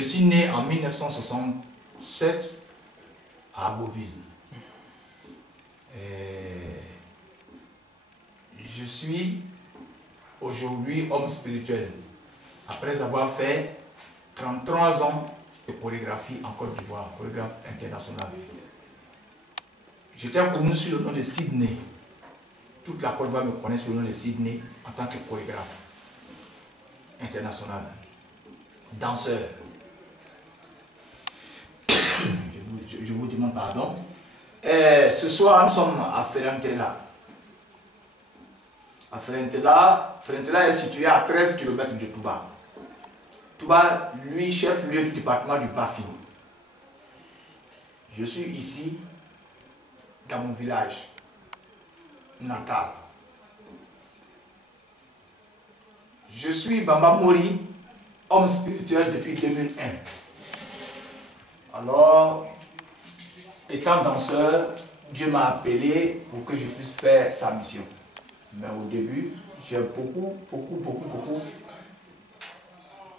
Je suis né en 1967 à Beauville. Je suis aujourd'hui homme spirituel, après avoir fait 33 ans de chorégraphie en Côte d'Ivoire, chorégraphe international. J'étais connu sous le nom de Sydney. Toute la Côte d'Ivoire me connaît sous le nom de Sydney en tant que chorégraphe international, danseur. Je vous demande pardon. Ce soir, nous sommes à Ferentella. Ferentella est situé à 13 km de Touba. Touba, lui, chef-lieu du département du Bafing. Je suis ici, dans mon village natal. Je suis Bamba Mori, homme spirituel depuis 2001. Alors, étant danseur, Dieu m'a appelé pour que je puisse faire sa mission. Mais au début, j'ai beaucoup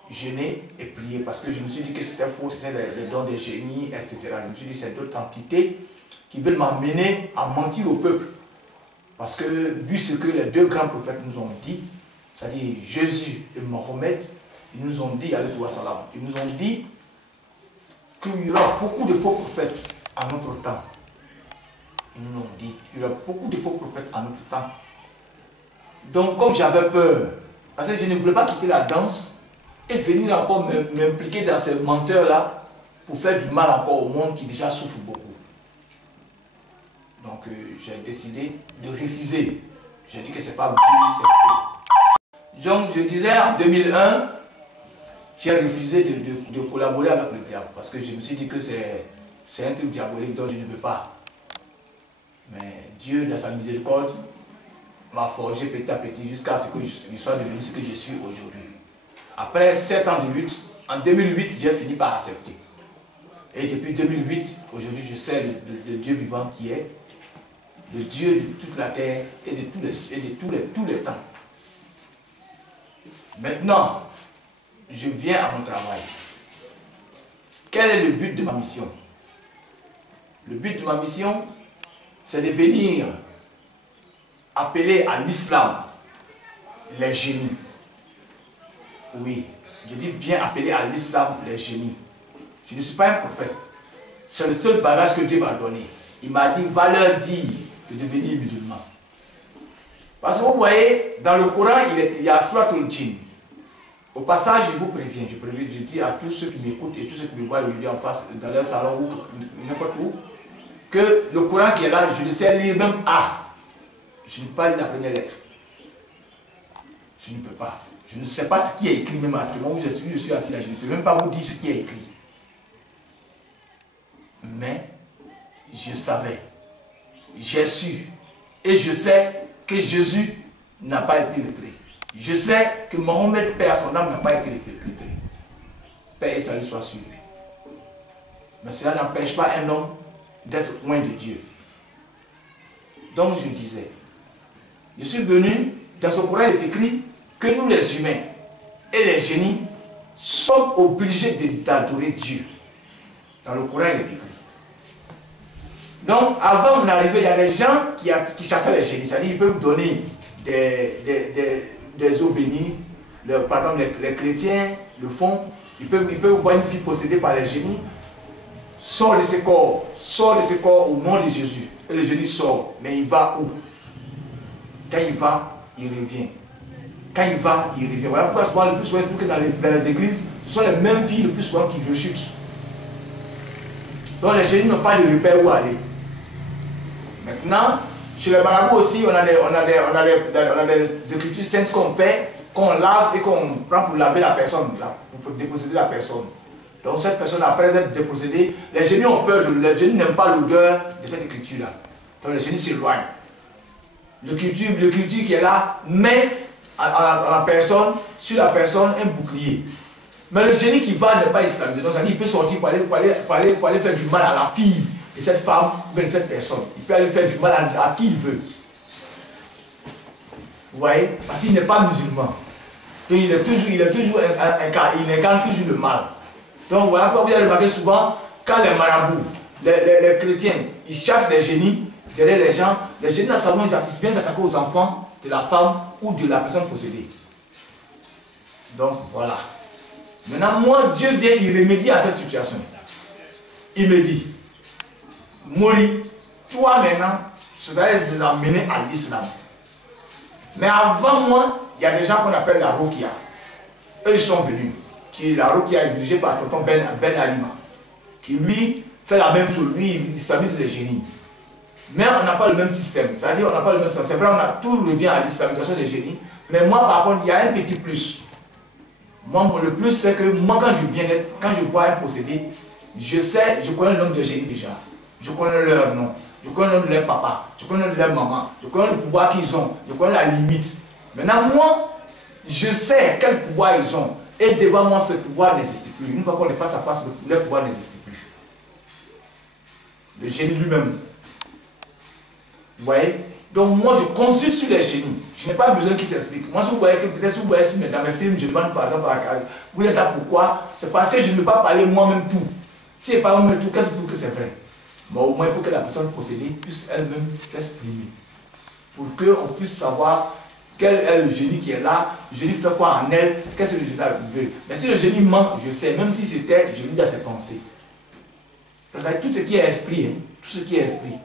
jeûné et prié parce que je me suis dit que c'était faux, c'était les dons des génies, etc. Je me suis dit que c'est d'autres entités qui veulent m'amener à mentir au peuple. Parce que, vu ce que les deux grands prophètes nous ont dit, c'est-à-dire Jésus et Mohammed, ils nous ont dit, alayhi wa salam, ils nous ont dit qu'il y aura beaucoup de faux prophètes à notre temps. Ils nous l'ont dit qu'il y aura beaucoup de faux prophètes à notre temps. Donc, comme j'avais peur, parce que je ne voulais pas quitter la danse et venir encore m'impliquer dans ces menteurs-là pour faire du mal encore au monde qui déjà souffre beaucoup. Donc, j'ai décidé de refuser. J'ai dit que c'est pas Dieu, c'est faux. Donc, je disais en 2001, j'ai refusé de collaborer avec le diable parce que je me suis dit que c'est un truc diabolique dont je ne veux pas. Mais Dieu, dans sa miséricorde, m'a forgé petit à petit jusqu'à ce que je sois devenu ce que je suis aujourd'hui. Après 7 ans de lutte, en 2008, j'ai fini par accepter. Et depuis 2008, aujourd'hui, je sais le Dieu vivant qui est, le Dieu de toute la terre et de tous les temps. Maintenant, je viens à mon travail. Quel est le but de ma mission? Le but de ma mission, c'est de venir appeler à l'islam les génies. Oui, je dis bien appeler à l'islam les génies. Je ne suis pas un prophète. C'est le seul bagage que Dieu m'a donné. Il m'a dit, va leur dire de devenir musulman. Parce que vous voyez, dans le Coran, il y a Suratul Jinn. Au passage, je vous préviens, je dis à tous ceux qui m'écoutent et tous ceux qui me voient aujourd'hui en face, dans leur salon ou n'importe où, que le Coran qui est là, je le sais lire même A. Je ne peux pas lire la première lettre. Je ne peux pas. Je ne sais pas ce qui est écrit même actuellement où je suis assis là. Je ne peux même pas vous dire ce qui est écrit. Mais je savais, j'ai su et je sais que Jésus n'a pas été lettré. Je sais que Mohammed, Père à son âme, n'a pas été lettré. Père et salut soit sur lui. Mais cela n'empêche pas un homme d'être loin de Dieu. Donc je disais, je suis venu, dans ce Coran il est écrit que nous les humains et les génies sommes obligés d'adorer Dieu. Dans le Coran il est écrit. Donc avant mon arrivée, il y a des gens qui chassaient les génies, c'est-à-dire ils peuvent donner des eaux bénies, par exemple les chrétiens le font, ils peuvent voir une fille possédée par les génies, sort de ce corps au nom de Jésus. Et le génie sort, mais il va où? Quand il va, il revient. Quand il va, il revient. Voilà pourquoi souvent le plus souvent que dans les églises, ce sont les mêmes filles le plus souvent qui rechutent. Donc les génies n'ont pas de repère où aller. Maintenant, chez les marabouts aussi, on a des écritures saintes qu'on fait, qu'on lave et qu'on prend pour laver la personne, pour déposséder la personne. Donc cette personne, après être dépossédée, les génies ont peur, les génies n'aiment pas l'odeur de cette écriture-là. Donc les génies s'éloignent. L'écriture qui est là met à la personne, sur la personne, un bouclier. Mais le génie qui va n'est pas islamisé. Donc ça dit qu'il peut sortir pour aller faire du mal à la fille de cette femme ou de cette personne. Il peut aller faire du mal à qui il veut. Vous voyez? Parce qu'il n'est pas musulman. Donc il incarne toujours le mal. Donc voilà pourquoi vous avez remarqué souvent, quand les marabouts, les chrétiens, ils chassent les génies derrière les gens dans sa main, ils viennent s'attaquer aux enfants de la femme ou de la personne possédée. Donc voilà. Maintenant, moi, Dieu vient y remédier à cette situation. Il me dit, Mori, toi maintenant, je dois l'amener à l'islam. Mais avant moi, il y a des gens qu'on appelle la Rukia. Eux, ils sont venus. La Rukia est dirigée par tonton Ben Alima, qui lui fait la même chose. Lui, il islamise les génies. Mais on n'a pas le même système. C'est-à-dire, on n'a pas le même système. C'est vrai, tout revient à l'islamisation des génies. Mais moi, par contre, il y a un petit plus. Moi, le plus, c'est que moi, quand je vois un possédé, je connais le nom de génie déjà. Je connais leur nom. Je connais le nom de leur papa. Je connais le nom de leur maman. Je connais le pouvoir qu'ils ont. Je connais la limite. Maintenant, moi, je sais quel pouvoir ils ont. Et devant moi, ce pouvoir n'existe plus. Une fois qu'on est face à face, le pouvoir n'existe plus. Le génie lui-même. Vous voyez? Donc moi, je consulte sur les génies. Je n'ai pas besoin qu'ils s'expliquent. Moi, si vous voyez que peut-être si vous voyez dans mes films, je demande par exemple à Khaled, vous êtes là pourquoi? C'est parce que je ne veux pas parler moi-même tout. Si elle parle moi-même tout, qu'est-ce que c'est vrai? Mais au moins pour que la personne possédée puisse elle-même s'exprimer. Pour qu'on puisse savoir quel est le génie qui est là, le génie fait quoi en elle, qu'est-ce que le génie veut. Mais si le génie ment, je sais, même si c'était le génie dans ses pensées. Tout ce qui est esprit, hein, tout ce qui est esprit.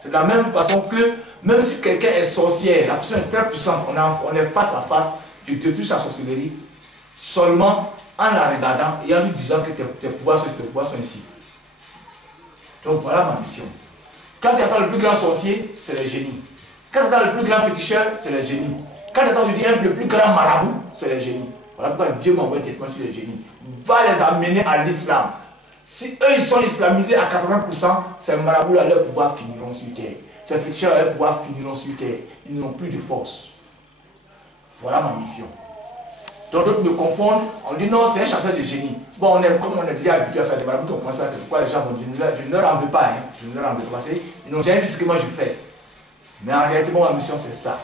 C'est de la même façon que, même si quelqu'un est sorcière, la personne est très puissante, on est face à face, je détruis sa sorcellerie, seulement en la regardant et en lui disant que tes pouvoirs sont ici. Donc voilà ma mission. Quand tu attends le plus grand sorcier, c'est les génies. Quand tu attends le plus grand féticheur, c'est les génies. Quand tu attends le plus grand marabout, c'est les génies. Voilà pourquoi Dieu m'envoie directement sur les génies. Va les amener à l'islam. Si eux ils sont islamisés à 80%, ces marabouts-là, leur pouvoir finiront sur terre. Ces féticheurs, leur pouvoir finiront sur terre. Ils n'auront plus de force. Voilà ma mission. Donc d'autres me confondent, on dit non, c'est un chasseur de génie. Bon, comme on est déjà habitué à ça, des marabouts qui ont commencé à c'est pourquoi les gens vont dire, je ne leur en veux pas, hein. Je ne leur en veux pas. Ils n'ont jamais vu ce que moi je fais. Mais en réalité, ma mission c'est ça.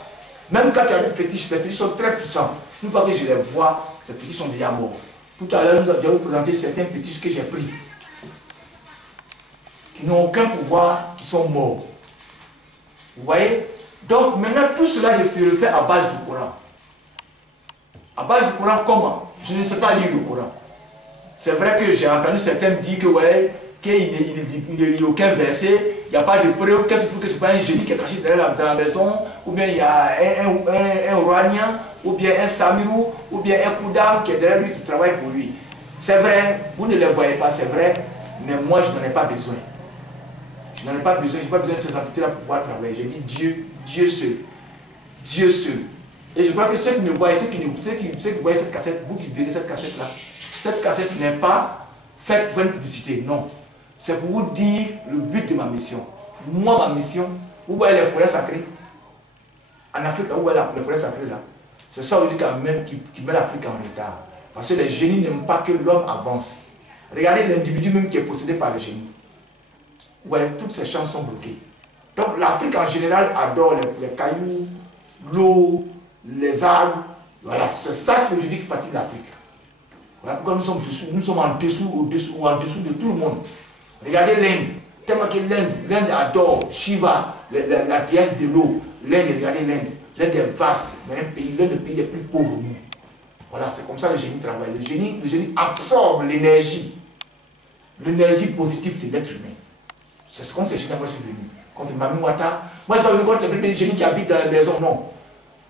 Même quand il y a des fétiches, les fétiches sont très puissants. Une fois que je les vois, ces fétiches sont déjà morts. Tout à l'heure, je vais vous présenter certains fétiches que j'ai pris. Qui n'ont aucun pouvoir, qui sont morts. Vous voyez? Donc maintenant, tout cela, je le fais à base du Coran. À base du Coran, comment? Je ne sais pas lire le Coran. C'est vrai que j'ai entendu certains me dire que, ouais, qu'il ne lit aucun verset, il n'y a pas de preuve, qu'est-ce que c'est pas un génie qui est caché derrière dans la maison, ou bien il y a un Ouranien, ou bien un Samirou, ou bien un Koudam qui est derrière lui, qui travaille pour lui. C'est vrai, vous ne les voyez pas, c'est vrai, mais moi je n'en ai pas besoin. Je n'en ai pas besoin, je n'ai pas besoin de ces entités-là pour pouvoir travailler. Je dis Dieu, Dieu seul. Dieu seul. Et je crois que ceux qui me voient, ceux qui voient cette cassette, vous qui verrez cette cassette-là, cette cassette n'est pas faite pour une publicité, non. C'est pour vous dire le but de ma mission. Moi, ma mission, vous voyez les forêts sacrées. En Afrique, vous voyez les forêts sacrées là. C'est ça aujourd'hui qui met l'Afrique en retard. Parce que les génies n'aiment pas que l'homme avance. Regardez l'individu même qui est possédé par les génies. Vous voyez, toutes ces chances sont bloquées. Donc l'Afrique en général adore les cailloux, l'eau, les arbres. Voilà, c'est ça que je dis qui fatigue l'Afrique. Voilà pourquoi nous sommes en dessous, au-dessous ou en dessous de tout le monde. Regardez l'Inde. Tellement que l'Inde adore Shiva, la déesse de l'eau. L'Inde, regardez l'Inde. L'Inde est vaste, mais l'un des pays les plus pauvres au monde. Voilà, c'est comme ça que le génie travaille. Le génie absorbe l'énergie positive de l'être humain. C'est ce qu'on s'est dit quand moi je suis venu. Contre Mami Wata. Moi je suis pas venu contre les génies qui habitent dans la maison, non.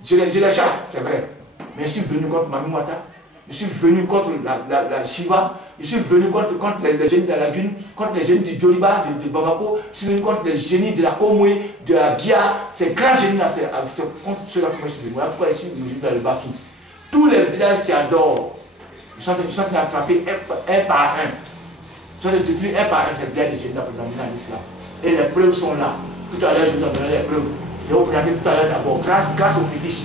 Je les chasse, c'est vrai. Mais je suis venu contre Mami Wata. Je suis venu contre la Shiva. Je suis venu contre les génies de la lagune, contre les génies du Djoliba, de Bamako. Je suis venu contre les génies de la Komwe, de la Bia. Ces grands génies-là, c'est contre ceux-là que moi je suis venu. Voilà pourquoi je suis venu dans le Bafi. Tous les villages qui adorent, ils sont en train d'attraper un par un. Ils sont en train de détruire un par un ces villages de génies-là pour les amener dans l'islam. Et les preuves sont là. Tout à l'heure, je vous ai donné les preuves. Je vais vous présenter tout à l'heure d'abord, grâce aux fétiches.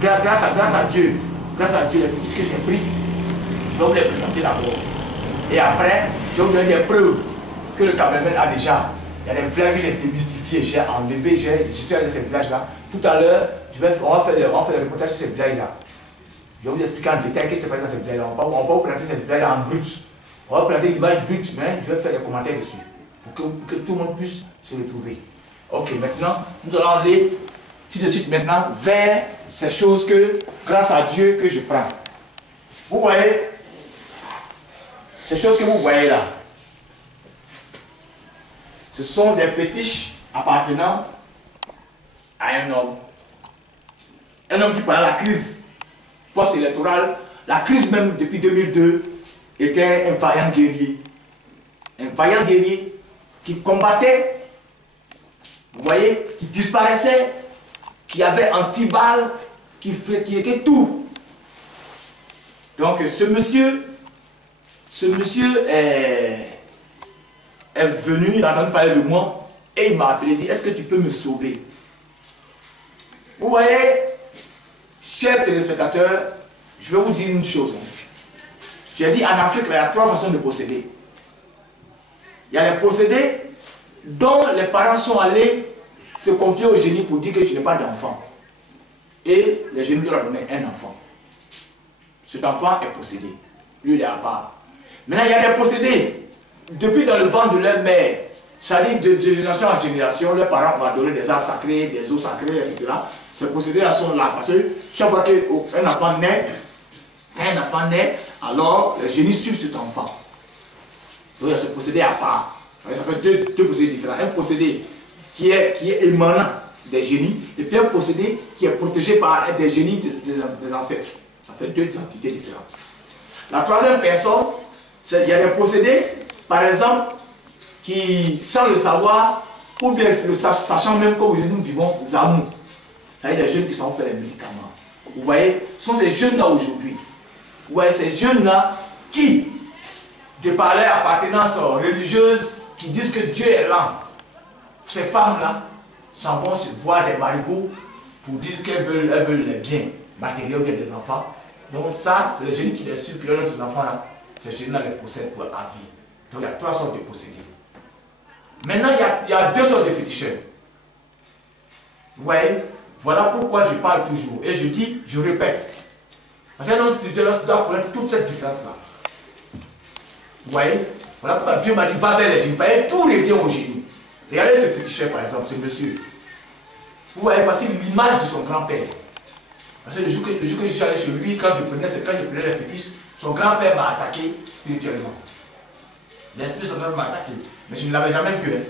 Grâce à Dieu, les fétiches que j'ai pris, je vais vous les présenter d'abord. Et après, je vais vous donner des preuves que le Cameroun a déjà. Il y a des villages que j'ai démystifiés, j'ai enlevé, je suis allé dans ces villages-là. Tout à l'heure, on va faire des reportages sur ces villages-là. Je vais vous expliquer en détail ce qui s'est passé dans ces villages-là. On va vous présenter ces villages-là en brut. On va présenter l'image brute, mais je vais faire des commentaires dessus pour que tout le monde puisse se retrouver. Ok, maintenant, nous allons aller tout de suite maintenant vers ces choses que, grâce à Dieu, que je prends. Vous voyez, ces choses que vous voyez là, ce sont des fétiches appartenant à un homme. Un homme qui pendant la crise post-électorale, la crise même depuis 2002, était un vaillant guerrier. Un vaillant guerrier qui combattait, vous voyez, qui disparaissait, qui avait anti-balles, qui était tout. Donc ce monsieur est venu, il a entendu parler de moi et il m'a appelé et dit, est-ce que tu peux me sauver? Vous voyez, chers téléspectateurs, je vais vous dire une chose. J'ai dit, en Afrique, il y a 3 façons de posséder. Il y a les possédés dont les parents sont allés se confier au génie pour dire que je n'ai pas d'enfant. Et le génie leur a donné un enfant. Cet enfant est possédé. Lui, il est à part. Maintenant, il y a des possédés. Depuis dans le ventre de leur mère, c'est-à-dire de génération en génération, leurs parents ont adoré des arbres sacrés, des eaux sacrées, etc. Ces possédés-là sont là. Parce que chaque fois qu'un enfant naît, quand un enfant naît, alors le génie suit cet enfant. Donc il y a ce possédé à part. Ça fait deux possédés différents. Un possédé qui est émanant des génies, et puis un possédé qui est protégé par des génies des ancêtres. Ça fait 2 entités différentes. La troisième personne, il y a des possédés, par exemple, qui, sans le savoir, ou bien le sachant même comme nous vivons, des amours. C'est-à-dire des jeunes qui sont faits les médicaments. Vous voyez, ce sont ces jeunes-là aujourd'hui. Vous voyez, ces jeunes-là qui, de par leur appartenance religieuse, qui disent que Dieu est là. Ces femmes-là s'en vont se voir des marigots pour dire qu'elles veulent les biens matériels ou bien des enfants. Donc ça, c'est les génies qui les suivent, qui leur donnent ces enfants-là. Ces génies-là les possèdent pour à vie. Donc il y a 3 sortes de possédés. Maintenant, il y a 2 sortes de féticheurs. Vous voyez, voilà pourquoi je parle toujours. Et je dis, je répète. Parce qu'un homme spirituel doit connaître toute cette différence-là. Vous voyez, voilà pourquoi Dieu m'a dit, va vers les génies. Tout revient au génie. Regardez ce féticheur, par exemple, ce monsieur. Vous voyez, voici l'image de son grand-père. Parce que le jour que je suis allé chez lui, quand je prenais les fétiches, son grand-père m'a attaqué spirituellement. L'esprit de son grand-père m'a attaqué. Mais je ne l'avais jamais vu. Hein.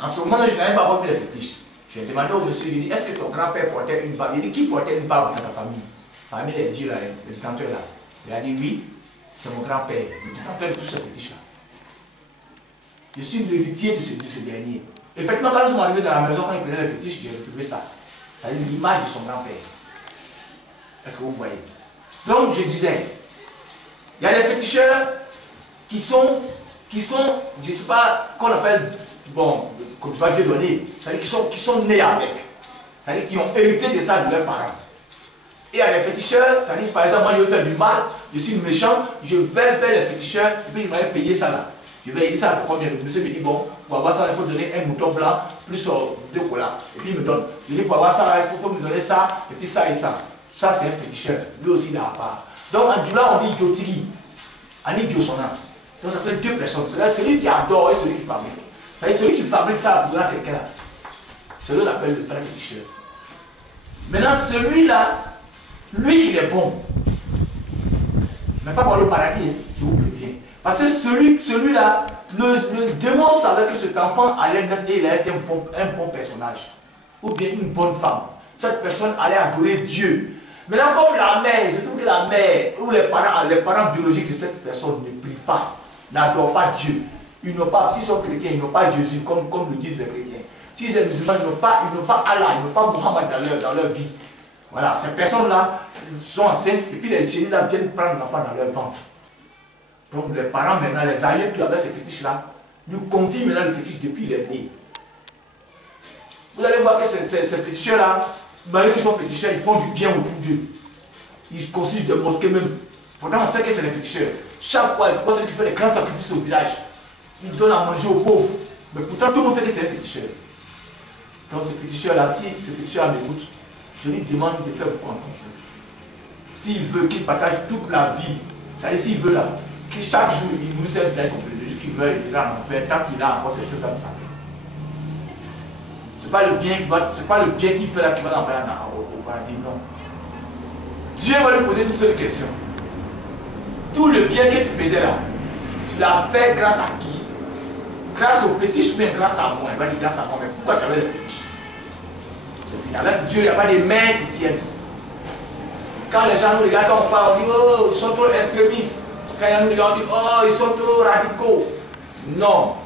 En ce moment, je n'avais pas vu les fétiches. J'ai demandé au monsieur, il dit, est-ce que ton grand-père portait une barbe? Il dit, qui portait une barbe dans ta famille? Parmi les vieux là, les détenteurs là. Il a dit, oui, c'est mon grand-père, le détenteur de tous ces fétiches là. Je suis l'héritier de ce dernier. Effectivement, quand nous sommes arrivés dans la maison, quand il prenait les fétiches, j'ai retrouvé ça. C'est l'image de son grand-père. Est-ce que vous voyez? Donc, je disais, il y a des féticheurs qui sont je ne sais pas, qu'on appelle, bon, comme tu vas Dieu donner, c'est-à-dire qui sont nés avec. C'est-à-dire qui ont hérité de ça de leurs parents. Et il y a des féticheurs, c'est-à-dire, par exemple, moi je veux faire du mal, je suis méchant, je vais vers les féticheurs, et puis il m'avait payé ça là. Je vais dire ça, c'est combien? Le monsieur me dit, bon, pour avoir ça, il faut donner un mouton blanc, plus 2 colas. Et puis il me donne. Je dis, pour avoir ça, il faut me donner ça, et puis ça et ça. Ça, c'est un féticheur. Lui aussi, il a à part. Donc, en Djoula, on dit Djotiri. On dit Djosona. Donc, ça fait 2 personnes. C'est celui qui adore et celui qui fabrique. C'est-à-dire, celui qui fabrique ça pour donner à quelqu'un. C'est lui qu'on appelle le vrai féticheur. Maintenant, celui-là, lui, il est bon. Mais pas pour le paradis, hein, d'où il vient. Parce que celui-là, le démon savait que cet enfant allait naître et il allait être un bon personnage. Ou bien une bonne femme. Cette personne allait adorer Dieu. Maintenant, comme la mère, il se trouve que la mère ou les parents biologiques de cette personne ne prient pas, n'adorent pas Dieu. Ils n'ont pas, s'ils sont chrétiens, ils n'ont pas Jésus, comme le disent les chrétiens. S'ils sont musulmans, ils n'ont pas Allah, ils n'ont pas Muhammad dans leur vie. Voilà, ces personnes-là sont enceintes et puis les génies-là viennent prendre l'enfant dans leur ventre. Donc les parents maintenant, les aïeux qui avaient ces fétiches-là, lui confient maintenant le fétiche depuis les nés. Vous allez voir que ces féticheurs-là, malgré qu'ils sont féticheurs, ils font du bien autour d'eux. Ils construisent des mosquées même. Pourtant, on sait que c'est les féticheurs. Chaque fois, il celui qui fait les grands sacrifices au village. Ils donnent à manger aux pauvres. Mais pourtant, tout le monde sait que c'est un féticheur. Donc, ce féticheur-là, si ce féticheur m'écoute, je lui demande de faire beaucoup attention. S'il veut qu'il partage toute la vie, c'est-à-dire s'il veut là, chaque jour, il nous sert bien compris. Le jour qu'il meurt, il ira en enfer, tant qu'il a encore ces choses comme ça. Ce n'est pas le bien qu'il fait là qui va l'envoyer au paradis, non. Dieu va lui poser une seule question. Tout le bien que tu faisais là, tu l'as fait grâce à qui? Grâce au fétiche ou bien grâce à moi? Il va dire grâce à moi, mais pourquoi tu avais le fétiche? C'est final. Avec Dieu, il n'y a pas des mains qui tiennent. Quand les gens nous regardent, quand on parle, on dit oh, ils sont trop extrémistes. Quand ils nous regardent, on dit oh, ils sont trop radicaux. Non.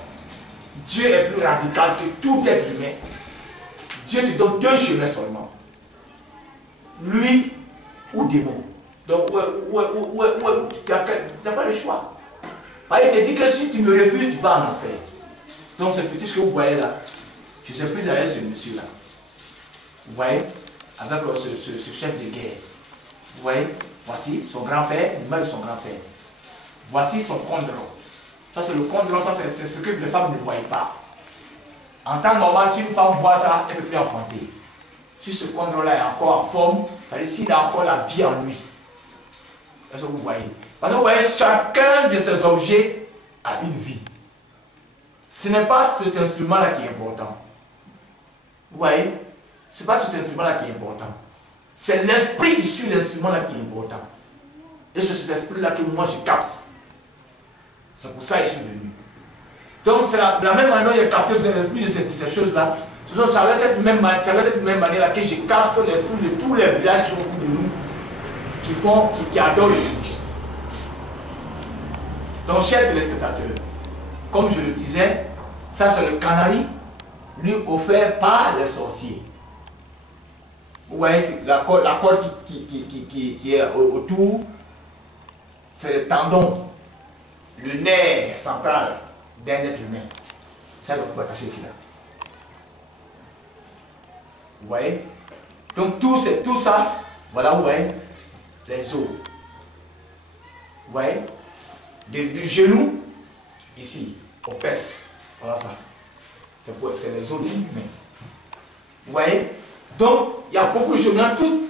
Dieu est plus radical que tout être humain. Dieu te donne deux chemins seulement. Lui ou démon. Donc, tu n'as pas le choix. Il te dit que si tu me refuses, tu vas en enfer. Donc, ce fétiche que vous voyez là, je suis plus avec ce monsieur-là. Vous voyez, avec ce chef de guerre. Vous voyez, voici son grand-père, l'image de son grand-père. Voici son condron. Ça, c'est le condron, ça, c'est ce que les femmes ne voyaient pas. En temps normal, si une femme voit ça, elle ne peut plus enfanter. Si ce condron-là est encore en forme, ça veut dire s'il a encore la vie en lui. Est-ce que vous voyez? Parce que vous voyez, chacun de ces objets a une vie. Ce n'est pas cet instrument-là qui est important. Vous voyez? Ce n'est pas cet instrument-là qui est important. C'est l'esprit qui suit l'instrument-là qui est important. Et c'est cet esprit-là que moi je capte. C'est pour ça que je suis venu. Donc c'est la même manière dont j'ai capté l'esprit de ces choses-là. C'est avec cette même manière-là que je capte l'esprit de tous les villages qui sont autour de nous, qui adorent le fétiche. Donc chers téléspectateurs, comme je le disais, ça c'est le canari, lui offert par les sorciers. Vous voyez, la corde qui est autour, c'est le tendon, le nerf central d'un être humain. Ça, vous pouvez attacher ici là. Vous voyez? Donc tout ça, voilà, vous voyez, les os. Vous voyez? Du genou, ici, aux fesses. Voilà ça. C'est les os de l'humain. Vous voyez? Donc, il y a beaucoup de choses.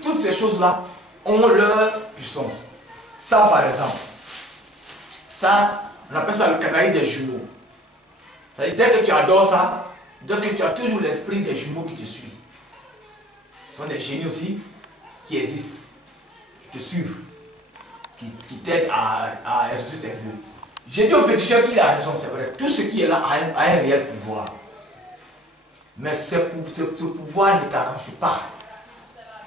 Toutes ces choses-là ont leur puissance. Ça, par exemple, ça, on appelle ça le canari des jumeaux. C'est-à-dire, dès que tu adores ça, dès que tu as toujours l'esprit des jumeaux qui te suivent. Ce sont des génies aussi qui existent, qui te suivent, qui t'aident à exaucer tes vœux. J'ai dit au féticheur qu'il a raison, c'est vrai. Tout ce qui est là a un réel pouvoir. Mais ce pouvoir ne t'arrange pas.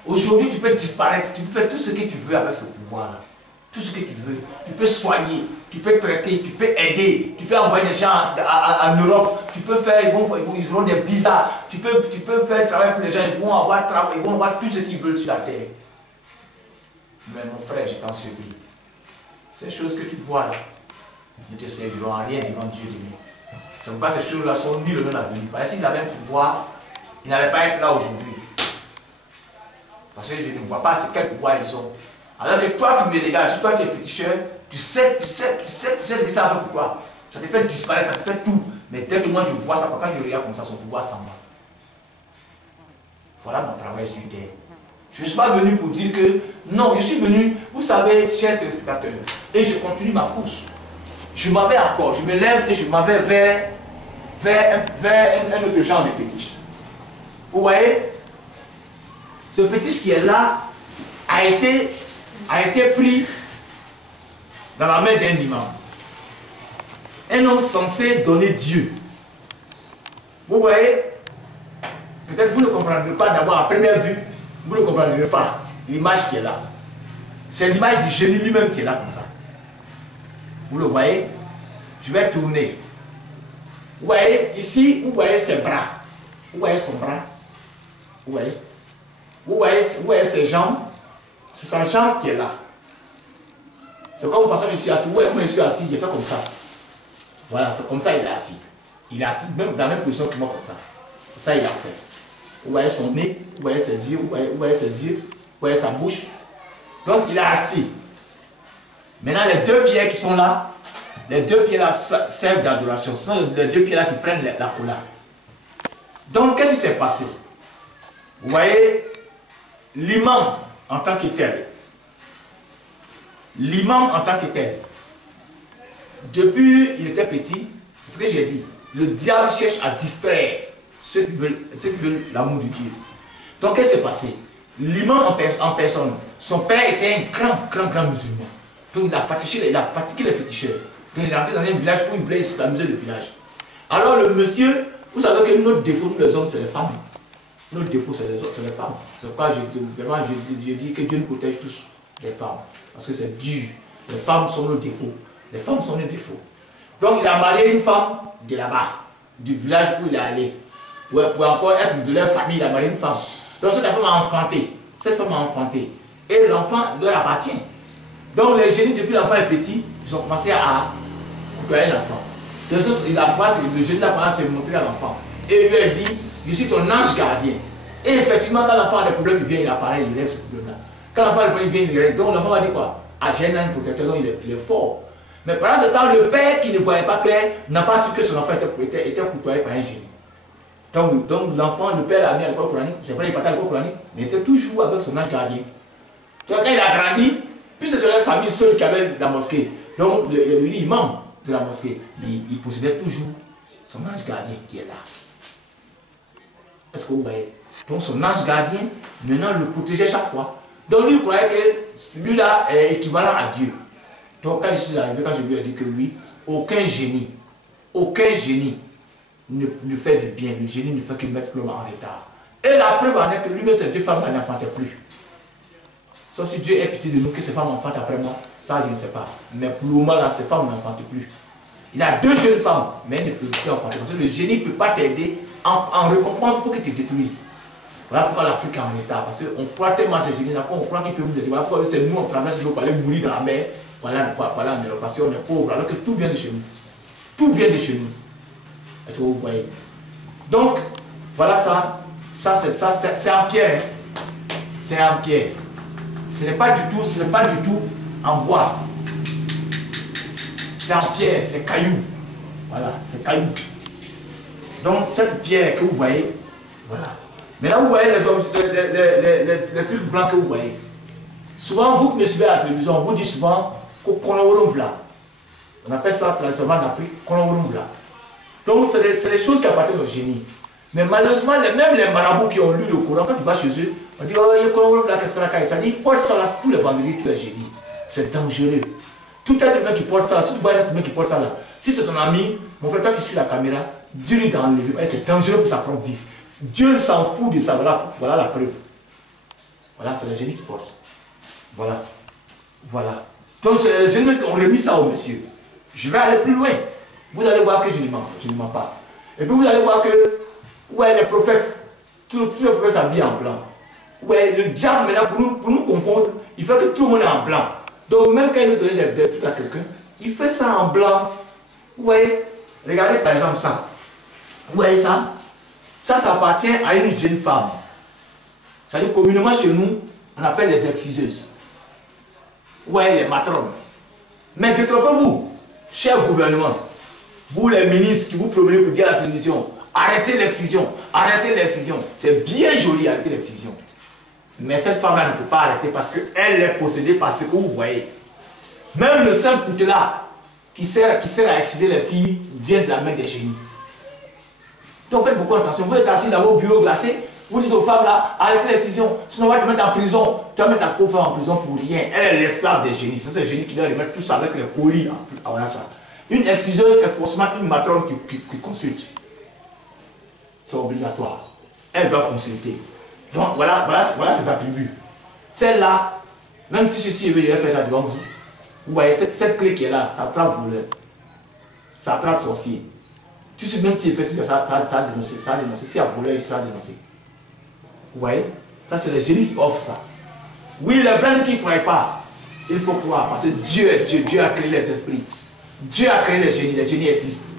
Aujourd'hui, tu peux disparaître, tu peux faire tout ce que tu veux avec ce pouvoir-là. Tout ce que tu veux. Tu peux soigner, tu peux traiter, tu peux aider, tu peux envoyer des gens en Europe, tu peux faire, ils auront des visas, tu peux faire travail pour les gens, ils vont avoir tout ce qu'ils veulent sur la terre. Mais mon frère, je t'en supplie, ces choses que tu vois là ne te serviront à rien devant Dieu demain. C'est pourquoi ces choses-là sont nulles dans l'avenir. Parce que s'ils avaient un pouvoir, ils n'allaient pas être là aujourd'hui. Parce que je ne vois pas quel pouvoir ils ont. Alors que toi qui me regardes, toi qui es féticheur, tu sais ce que ça fait pour toi. Ça te fait disparaître, ça te fait tout. Mais dès que moi je vois ça, quand je regarde comme ça, son pouvoir s'en va. Voilà mon travail sur terre. Je ne suis pas venu pour dire que non, je suis venu, vous savez, chers téléspectateurs, et je continue ma course. Je m'en vais encore, je me lève et je m'en vais vers un autre genre de fétiche. Vous voyez, ce fétiche qui est là a été pris dans la main d'un imam. Un homme censé donner Dieu. Vous voyez, peut-être vous ne comprendrez pas d'abord à première vue, vous ne comprendrez pas l'image qui est là. C'est l'image du génie lui-même qui est là comme ça. Vous le voyez? Je vais tourner. Vous voyez ici, vous voyez ses bras. Vous voyez son bras. Vous voyez? Vous voyez ses jambes. C'est sa jambe qui est là. C'est comme façon je suis assis. Vous voyez comment je suis assis, j'ai fait comme ça. Voilà, c'est comme ça il est assis. Il est assis même dans la même position que moi comme ça. Ça il a fait. Vous voyez son nez, vous voyez ses yeux, vous voyez ses yeux, vous voyez sa bouche. Donc il est assis. Maintenant les deux pierres qui sont là, les deux pierres là servent d'adoration. Ce sont les deux pierres là qui prennent la cola. Donc qu'est-ce qui s'est passé? Vous voyez l'imam en tant que tel. L'imam en tant que tel. Depuis il était petit, c'est ce que j'ai dit, le diable cherche à distraire ceux qui veulent l'amour de Dieu. Donc qu'est-ce qui s'est passé? L'imam en personne, son père était un grand musulman. Donc il a fatigué les féticheurs. Donc il est entré dans un village où il voulait islamiser le village. Alors le monsieur, vous savez que notre défaut, nous les hommes, c'est les femmes. Notre défaut, c'est les femmes. C'est pourquoi je dis que Dieu nous protège tous les femmes. Parce que c'est dur. Les femmes sont nos défauts. Les femmes sont nos défauts. Donc il a marié une femme de là-bas, du village où il est allé. Pour encore être de leur famille, il a marié une femme. Donc cette femme a enfanté. Et l'enfant leur appartient. Donc les génies, depuis l'enfant est petit, ils ont commencé à côtoyer l'enfant. Le génie a commencé à se montrer à l'enfant. Et il lui a dit, je suis ton ange gardien. Et effectivement, quand l'enfant a des problèmes, il vient, il apparaît, il règle ce problème-là. Quand l'enfant a des problèmes, il vient, il règle. Donc l'enfant va dire quoi? Ah, j'ai un ange protecteur, donc il est fort. Mais pendant ce temps, le père qui ne voyait pas clair n'a pas su que son enfant était côtoyé par un génie. Donc l'enfant, le père l'a mis à l'école coranique, c'est vrai, il partait à l'école coranique, mais il était toujours avec son ange gardien. Donc quand il a grandi, puisque c'est une famille seule qui avait la mosquée, donc il est devenu imam de la mosquée, mais il possédait toujours son ange gardien qui est là. Est-ce que vous voyez? Donc son ange gardien, maintenant, le protégeait chaque fois. Donc lui, il croyait que celui-là est équivalent à Dieu. Donc quand je suis arrivé, quand je lui ai dit que oui, aucun génie ne fait du bien. Le génie ne fait que mettre l'homme en retard. Et la preuve en est que lui-même, ces deux femmes n'enfantaient plus. Sauf si Dieu est pitié de nous, que ces femmes enfantent après moi, ça je ne sais pas. Mais pour le moment, là, ces femmes n'enfantent plus. Il a deux jeunes femmes, mais elles ne peuvent plus enfanter. Parce que le génie ne peut pas t'aider en récompense pour qu'ils te détruisent. Voilà pourquoi l'Afrique est en retard. Parce qu'on croit tellement à ces génies-là, on croit qu'ils peuvent nous aider. Voilà pourquoi c'est nous, on traverse l'eau pour aller mourir dans la mer. Voilà, parce qu'on est pauvre, alors que tout vient de chez nous. Tout vient de chez nous. Est-ce que vous voyez? Donc, voilà ça. C'est en pierre. C'est en pierre. Ce n'est pas du tout en bois. C'est en pierre, c'est caillou. Voilà, c'est caillou. Donc, cette pierre que vous voyez, voilà. Maintenant, vous voyez les trucs blancs que vous voyez. Souvent, vous qui me suivez à la télévision, on vous dit souvent qu'on on appelle ça traditionnellement en Afrique, donc c'est des choses qui appartiennent au génie. Mais malheureusement, même les marabouts qui ont lu le Coran, quand tu vas chez eux, on dit, oh, il y a ça dit, porte ça là tous les vendredis, tous les génies. C'est dangereux. Tout être humain qui porte ça là, si tu vois un être humain qui porte ça là, si c'est ton ami, mon frère, toi qui suis la caméra, dis-lui d'enlever, c'est dangereux pour sa propre vie. Dieu s'en fout de ça, voilà la preuve. Voilà, c'est les génies qui portent. Voilà. Voilà. Donc, c'est les génies qui ont remis ça au monsieur. Je vais aller plus loin. Vous allez voir que je ne mens pas. Et puis vous allez voir que, ouais, les prophètes, tous les prophètes s'habillent en blanc. Ouais, le diable maintenant, pour nous confondre, il fait que tout le monde est en blanc. Donc même quand il veut donner des trucs à quelqu'un, il fait ça en blanc. Ouais, regardez par exemple ça. Vous voyez ça? Ça appartient à une jeune femme. C'est-à-dire communément chez nous, on appelle les exciseuses. Ouais, les matrones. Mais détrompez-vous, cher gouvernement, vous les ministres qui vous promenez pour dire à la télévision, arrêtez l'excision, arrêtez l'excision. C'est bien joli, arrêtez l'excision. Mais cette femme-là ne peut pas arrêter parce qu'elle est possédée par ce que vous voyez. Même le simple coutelas qui sert à exciter les filles vient de la main des génies. Donc faites beaucoup attention. Vous êtes assis dans vos bureaux glacés, vous dites aux femmes là, arrêtez l'excision, sinon on va te mettre en prison. Tu vas mettre la pauvre femme en prison pour rien. Elle est l'esclave des génies. C'est ces génies qui doivent remettre tout ça avec les colis. Voilà ça. Une exciseuse est forcément une matrone qui consulte. C'est obligatoire. Elle doit consulter. Donc voilà ses attributs. Celle-là, même si ceci veut faire ça devant vous, vous voyez cette clé qui est là, ça attrape voleur. Ça attrape sorcier. Tu sais, même si il fait tout ça, ça a dénoncé. S'il y a voleur, ça a dénoncé. Vous voyez? Ça, c'est les génies qui offrent ça. Oui, les blancs qui ne croient pas, il faut croire, parce que Dieu est Dieu. Dieu a créé les esprits. Dieu a créé les génies existent.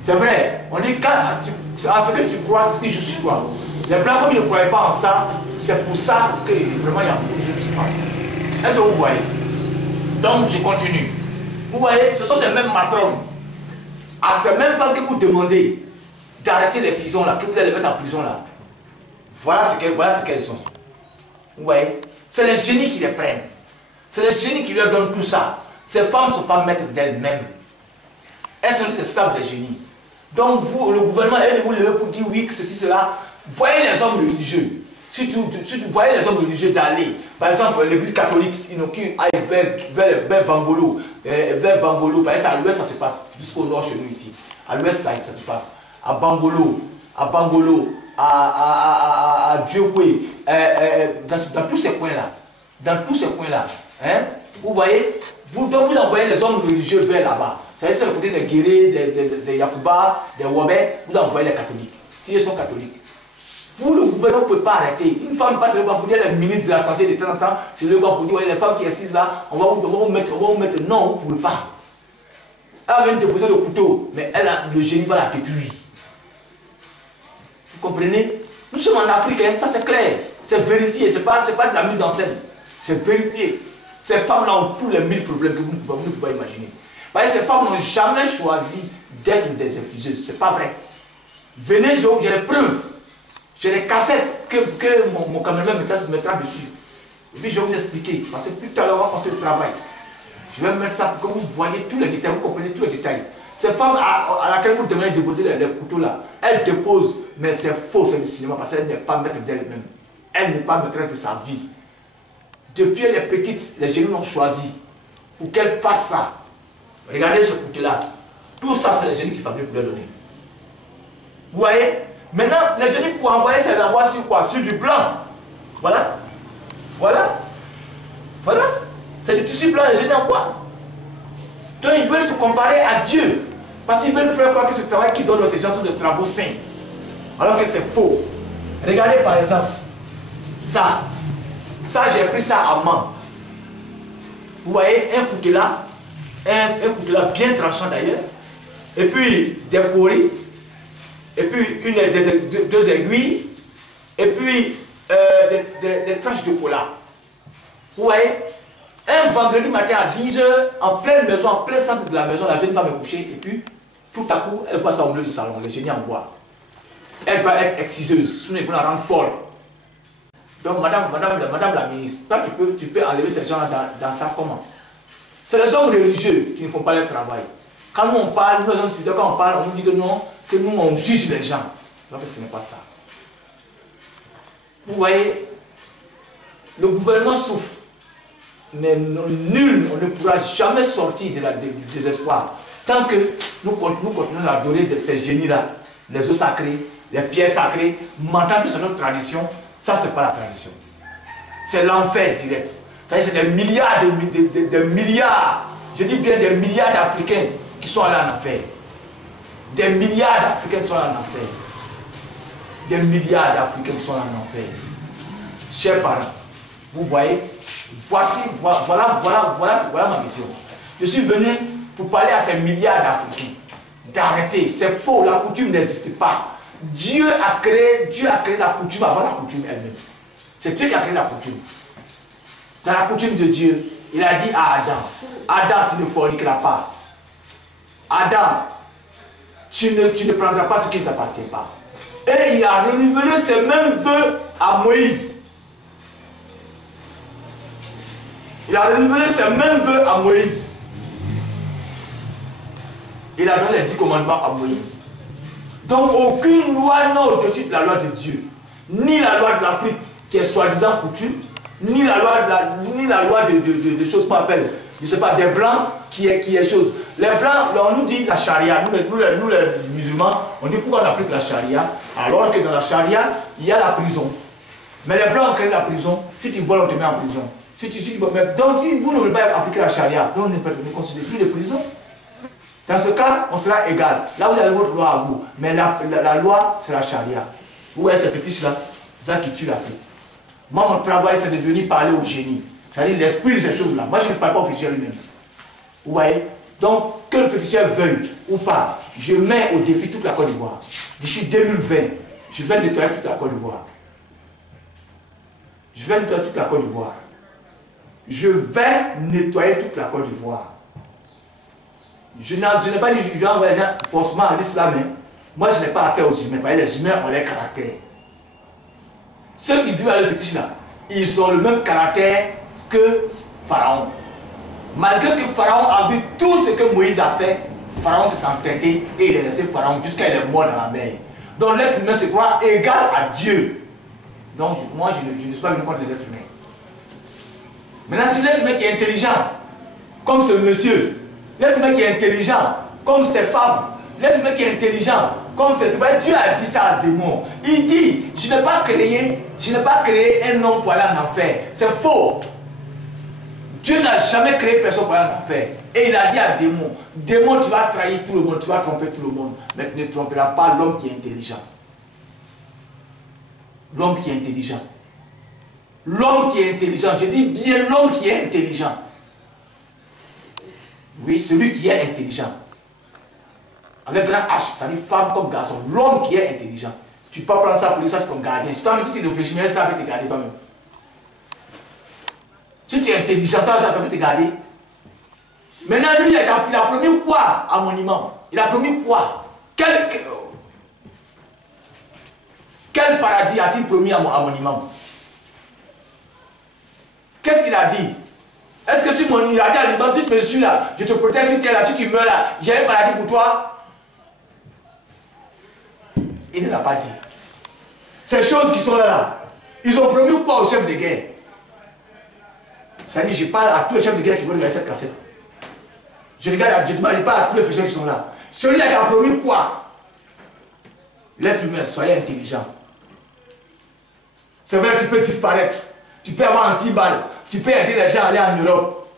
C'est vrai, on dit à ce que tu crois, c'est ce que je suis toi. Les blancs, comme ils ne croyaient pas en ça, c'est pour ça que vraiment il y a beaucoup de choses qui se passent. Est-ce que vous voyez? Donc je continue. Vous voyez, ce sont ces mêmes matrones, à ces mêmes femmes que vous demandez d'arrêter l'excision là, que vous allez mettre en prison là. Voilà ce qu'elles sont. Vous voyez? C'est les génies qui les prennent. C'est les génies qui leur donnent tout ça. Ces femmes ne sont pas maîtres d'elles-mêmes. Elles sont esclaves des génies. Donc vous, le gouvernement, elle vous levez pour dire oui, que ceci, cela. Voyez les hommes religieux. Si tu voyez les hommes religieux d'aller, par exemple, l'église catholique, qui aille vers Bangolo, par exemple, à l'ouest, ça se passe, jusqu'au nord chez nous ici. À l'ouest, ça se passe. À Bangolo, à Diokwe, dans tous ces coins-là. Dans tous ces coins-là. Hein? Vous voyez, vous envoyez les hommes religieux vers là-bas. C'est le côté des Guérés, des Yakuba, des Wabé, vous envoyez les catholiques. Si ils sont catholiques. Vous, le gouvernement ne peut pas arrêter. Une femme passe le gouvernement pour dire le ministre de la Santé de temps en temps, c'est le gouvernement pour dire les femmes qui assisent là, on va vous mettre. Non, vous ne pouvez pas. Elle vient déposer le couteau, mais le génie va la détruire. Vous comprenez? Nous sommes en Afrique, hein, ça c'est clair. C'est vérifié, ce n'est pas de la mise en scène. C'est vérifié. Ces femmes-là ont tous les 1000 problèmes que vous ne pouvez pas imaginer. Parce que ces femmes n'ont jamais choisi d'être des exigeuses. Ce n'est pas vrai. Venez, j'ai les preuves. J'ai les cassettes que mon caméraman mettra dessus. Et puis je vais vous expliquer. Parce que plus tard, on va passer au travail. Je vais mettre ça pour que vous voyez tous les détails, vous comprenez tous les détails. Ces femmes à laquelle vous demandez de déposer les couteaux là, elles déposent, mais c'est faux, c'est du cinéma parce qu'elle n'est pas maître d'elle-même. Elle n'est pas maîtresse de sa vie. Depuis elle est petite, les génies l'ont choisi pour qu'elle fasse ça. Regardez ce couteau-là. Tout ça, c'est les génies qui fabriquent pour leur donner. Vous voyez? Maintenant, les génies pour envoyer ces envois sur quoi? Sur du blanc. Voilà. Voilà. Voilà. C'est du tissu blanc, les génies envoient. Donc ils veulent se comparer à Dieu. Parce qu'ils veulent faire croire que ce travail qu'ils donnent, ces gens sont des travaux saints. Alors que c'est faux. Regardez par exemple. Ça. Ça, j'ai pris ça à main. Vous voyez, un couteau là. Un couteau là bien tranchant d'ailleurs. Et puis des coris. Et puis deux aiguilles. Et puis des tranches de cola. Vous voyez, un vendredi matin à 10 h, en pleine maison, en plein centre de la maison, la jeune femme est couchée. Et puis, tout à coup, elle voit ça au milieu du salon. Le génie en bois. Elle va être exciseuse. Sinon, il faut la rendre folle. Donc, madame la ministre, toi, tu peux enlever ces gens dans ça comment? C'est les hommes religieux qui ne font pas leur travail. Quand nous on parle, nous les hommes spirituels, quand on parle, on nous dit que non, que nous on juge les gens. Donc ce n'est pas ça. Vous voyez, le gouvernement souffre, mais nul on ne pourra jamais sortir du désespoir. Tant que nous continuons à adorer de ces génies-là, les eaux sacrées, les pierres sacrées, mentant que c'est notre tradition, ça c'est pas la tradition. C'est l'enfer direct. C'est des milliards de milliards, je dis bien des milliards d'Africains qui sont allés en enfer. Des milliards d'Africains qui sont allés en enfer. Des milliards d'Africains qui sont allés en enfer. Chers parents, vous voyez, voilà ma mission. Je suis venu pour parler à ces milliards d'Africains. D'arrêter, c'est faux, la coutume n'existe pas. Dieu a créé la coutume avant la coutume elle-même. C'est Dieu qui a créé la coutume. Dans la coutume de Dieu, il a dit à Adam, Adam, tu ne forniqueras pas. Adam, tu ne prendras pas ce qui ne t'appartient pas. Et il a renouvelé ce même vœu à Moïse. Il a renouvelé ce même vœu à Moïse. Il a donné les 10 commandements à Moïse. Donc aucune loi n'est au-dessus de la loi de Dieu. Ni la loi de l'Afrique qui est soi-disant coutume, ni la loi de choses qu'on appelle, je ne sais pas, des blancs qui est chose. Les blancs, on nous dit la charia, nous les musulmans, on dit pourquoi on applique la charia, alors que dans la charia, il y a la prison. Mais les blancs ont créé la prison, si tu voles, on te met en prison. Donc si vous ne voulez pas appliquer la charia, on ne considère plus de prison. Dans ce cas, on sera égal. Là, vous avez votre loi à vous. Mais la loi, c'est la charia. Vous voyez ces fétiches-là, c'est ça qui tue l'Afrique. Moi, mon travail, c'est de venir parler au génie. C'est-à-dire l'esprit de ces choses-là. Moi, je ne parle pas au féticheur lui-même. Vous voyez? Donc, que le féticheur veuille ou pas, je mets au défi toute la Côte d'Ivoire. D'ici 2020, je vais nettoyer toute la Côte d'Ivoire. Je vais nettoyer toute la Côte d'Ivoire. Je vais nettoyer toute la Côte d'Ivoire. Je n'ai pas dit que je vais envoyer les gens forcément à l'islam. Moi, je n'ai pas affaire aux humains. Parce que les humains ont leur caractère. Ceux qui vivent avec le fétiche là, ils ont le même caractère que Pharaon. Malgré que Pharaon a vu tout ce que Moïse a fait, Pharaon s'est entêté et il est resté Pharaon jusqu'à il est mort dans la mer. Donc l'être humain se croit égal à Dieu. Donc moi je ne suis pas venu contre les êtres humains. Maintenant si l'être humain qui est intelligent, comme ce monsieur, l'être humain qui est intelligent, comme ces femmes, l'être humain qui est intelligent, comme cette femme, Dieu a dit ça à démon. Il dit, je n'ai pas créé un homme pour aller en enfer. C'est faux. Dieu n'a jamais créé personne pour aller en enfer. Et il a dit à démon, démon, tu vas trahir tout le monde, tu vas tromper tout le monde. Mais tu ne tromperas pas l'homme qui est intelligent. L'homme qui est intelligent. L'homme qui est intelligent, je dis bien l'homme qui est intelligent. Oui, celui qui est intelligent. Avec grand H, ça dit femme comme garçon. L'homme qui est intelligent. Tu peux prendre ça pour ça, c'est ton gardien. Si toi-même, si tu réfléchis, mais ça peut te garder toi-même. Si tu es intelligent, ça peut te garder. Maintenant, lui, il a promis quoi à mon imam? Il a promis quoi? Quel paradis a-t-il promis à mon imam? Qu'est-ce qu'il a dit? Est-ce que si il a dit à l'imam, si tu me suis là, je te protège, si tu es là, si tu meurs là, j'ai un paradis pour toi? Il ne l'a pas dit. Ces choses qui sont là, ils ont promis quoi au chef de guerre? C'est-à-dire, je parle à tous les chefs de guerre qui vont regarder cette cassette. Je ne demande pas à tous les chefs qui sont là. Celui-là qui a promis quoi? L'être humain, soyez intelligent. C'est vrai que tu peux disparaître. Tu peux avoir un petit bal. Tu peux aider les gens à aller en Europe.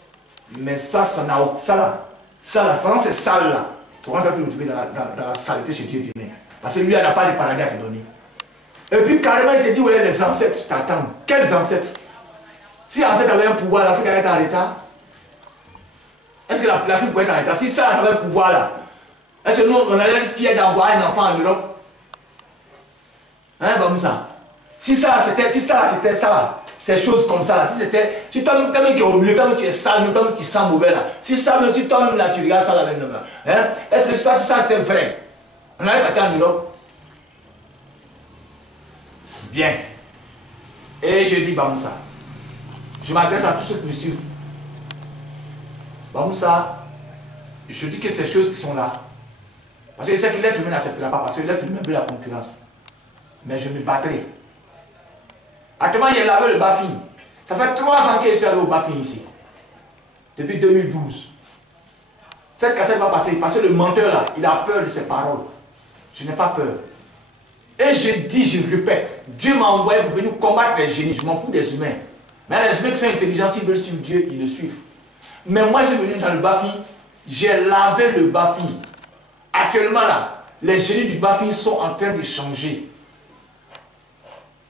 Mais ça n'a aucun. Ça, la France, c'est sale là. C'est quand tu vas te retrouver dans la saleté chez Dieu demain. Parce que lui, il n'a pas de paradis à te donner. Et puis carrément, il te dit où est les ancêtres t'attendent. Quels ancêtres? Si l'ancêtre avait un pouvoir, l'Afrique allait être en retard. Est-ce que l'Afrique pourrait être en retard? Si ça avait un pouvoir là, est-ce que nous, on allait être fiers d'envoyer un enfant en Europe? Hein, comme ça. Si ça c'était ça, ces choses comme ça, si c'était, si toi-même qui es au milieu, toi-même tu es sale, toi-même qui sens mauvais là, si toi-même là, tu regardes ça là même là, hein, est-ce que si ça c'était vrai, on allait partir en Europe? Bien. Et je dis Bamoussa, je m'adresse à tous ceux qui me suivent. Bamoussa, je dis que ces choses qui sont là, parce que je sais que l'être humain n'acceptera pas, parce que l'être humain veut la concurrence. Mais je me battrai. Actuellement, il a lavé le Bafin. Ça fait 3 ans que je suis allé au Bafin ici. Depuis 2012. Cette cassette va passer parce que le menteur là, il a peur de ses paroles. Je n'ai pas peur. Et je dis, je répète, Dieu m'a envoyé pour venir combattre les génies. Je m'en fous des humains. Mais les humains qui sont intelligents, s'ils veulent suivre Dieu, ils le suivent. Mais moi, je suis venu dans le Bafin. J'ai lavé le Bafin. Actuellement là, les génies du Bafin sont en train de changer.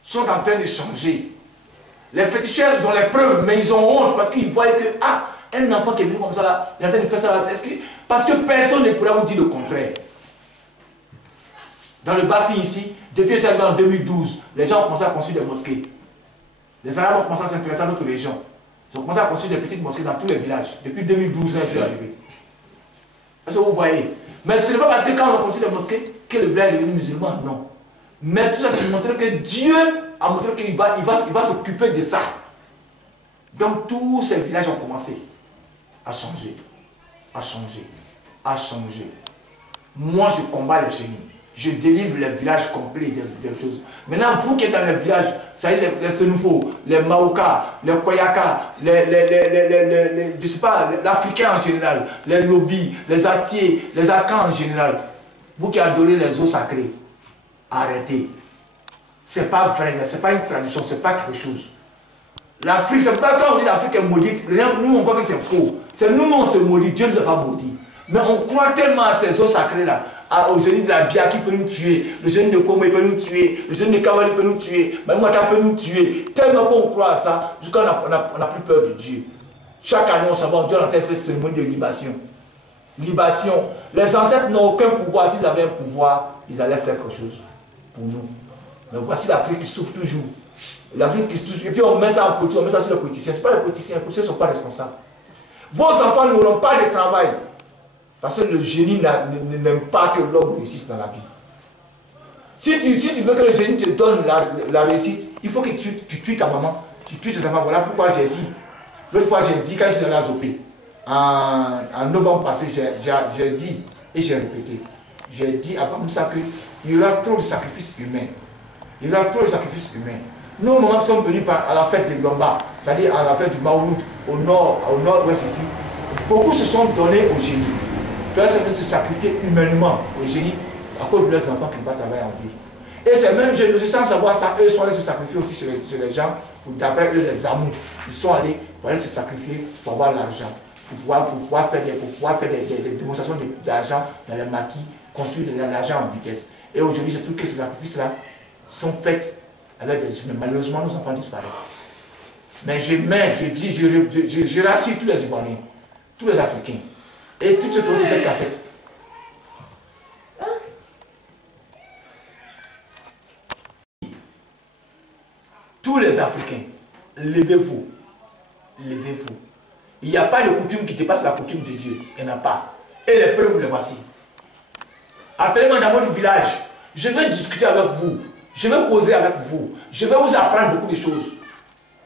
Sont en train de changer. Les féticheurs, ils ont les preuves, mais ils ont honte parce qu'ils voient que, ah, un enfant qui est venu comme ça là, il est en train de faire ça là, parce que personne ne pourra vous dire le contraire. Dans le Bafin ici, depuis ça en 2012, les gens ont commencé à construire des mosquées. Les Arabes ont commencé à s'intéresser à notre région. Ils ont commencé à construire des petites mosquées dans tous les villages. Depuis 2012, quand ils sont arrivés. Est-ce que vous voyez? Mais ce n'est pas parce que quand on construit des mosquées que le village est devenu musulman, non. Mais tout ça, c'est pour montrer que Dieu a montré qu'il va s'occuper de ça. Donc tous ces villages ont commencé à changer, à changer, à changer. Moi, je combats les génies. Je délivre les villages complets des choses. Maintenant, vous qui êtes dans les villages, ça y est, les Senufo, les Maoka, les Koyaka, je sais pas, l'Africain en général, les Lobis, les Atiers, les Akans en général, vous qui adorez les eaux sacrées, arrêtez. C'est pas vrai, c'est pas une tradition, c'est pas quelque chose. L'Afrique, c'est pas quand on dit l'Afrique est maudite, nous on voit que c'est faux. C'est nous, on se maudit, Dieu ne nous a pas maudit. Mais on croit tellement à ces eaux sacrées là, au génie de la Bia qui peut nous tuer, le génie de Komo peut nous tuer, le génie de Kawali peut nous tuer, Mamouata peut nous tuer. Tellement qu'on croit à ça, jusqu'à on n'a plus peur de Dieu. Chaque année on s'en va, Dieu a fait une cérémonie de libation. Libation. Les ancêtres n'ont aucun pouvoir. S'ils avaient un pouvoir, ils allaient faire quelque chose pour nous. Mais voici l'Afrique qui souffre toujours. L'Afrique qui souffre. Et puis on met ça en politique, on met ça sur les politiciens. Ce n'est pas les politiciens, les politiciens ne sont pas responsables. Vos enfants n'auront pas de travail. Parce que le génie n'aime pas que l'homme réussisse dans la vie. Si tu veux que le génie te donne la réussite, il faut que tu tues ta maman. Tu tues ta maman. Voilà pourquoi j'ai dit. L'autre fois, j'ai dit quand je suis allé à Zopé. en novembre passé, j'ai dit et j'ai répété. J'ai dit à Bamoussa qu'il y aura trop de sacrifices humains. Il y aura trop de sacrifices humains. Nous, au moment où nous sommes venus à la fête de Lomba, c'est-à-dire à la fête du Maouloud, au nord-ouest ici, beaucoup se sont donnés au génie. D'autres veulent se sacrifier humainement au génie à cause de leurs enfants qui ne vont pas travailler en ville. Et ces mêmes jeunes, sans savoir ça, eux sont allés se sacrifier aussi chez les gens, d'après eux les amours. Ils sont allés pour aller se sacrifier pour avoir l'argent, pour pouvoir faire des démonstrations d'argent dans les maquis, construire de l'argent en vitesse. Et aujourd'hui, je trouve que ces sacrifices-là sont faits avec des humains. Malheureusement, nos enfants disparaissent. Mais je rassure tous les Ivoiriens, tous les Africains, et tous ceux qui ont sur cette cassette. Tous les Africains, levez-vous. Levez-vous. Il n'y a pas de coutume qui dépasse la coutume de Dieu. Il n'y en a pas. Et les preuves, les voici. Appelez-moi dans votre village. Je vais discuter avec vous. Je vais causer avec vous. Je vais vous apprendre beaucoup de choses.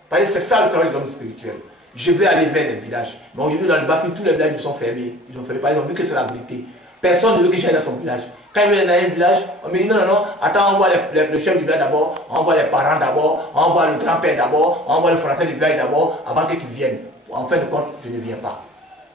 Parce que c'est ça le travail de l'homme spirituel. Je vais aller vers les villages. Mais aujourd'hui, dans le Bafing, tous les villages sont fermés. Ils ont fermé. Ils ont vu que c'est la vérité. Personne ne veut que j'aille dans son village. Quand il vient dans un village, on me dit non, attends, on voit le chef du village d'abord, on voit les parents d'abord, on voit le grand-père d'abord, on voit le frère du village d'abord, avant que tu viennes. En fin de compte, je ne viens pas.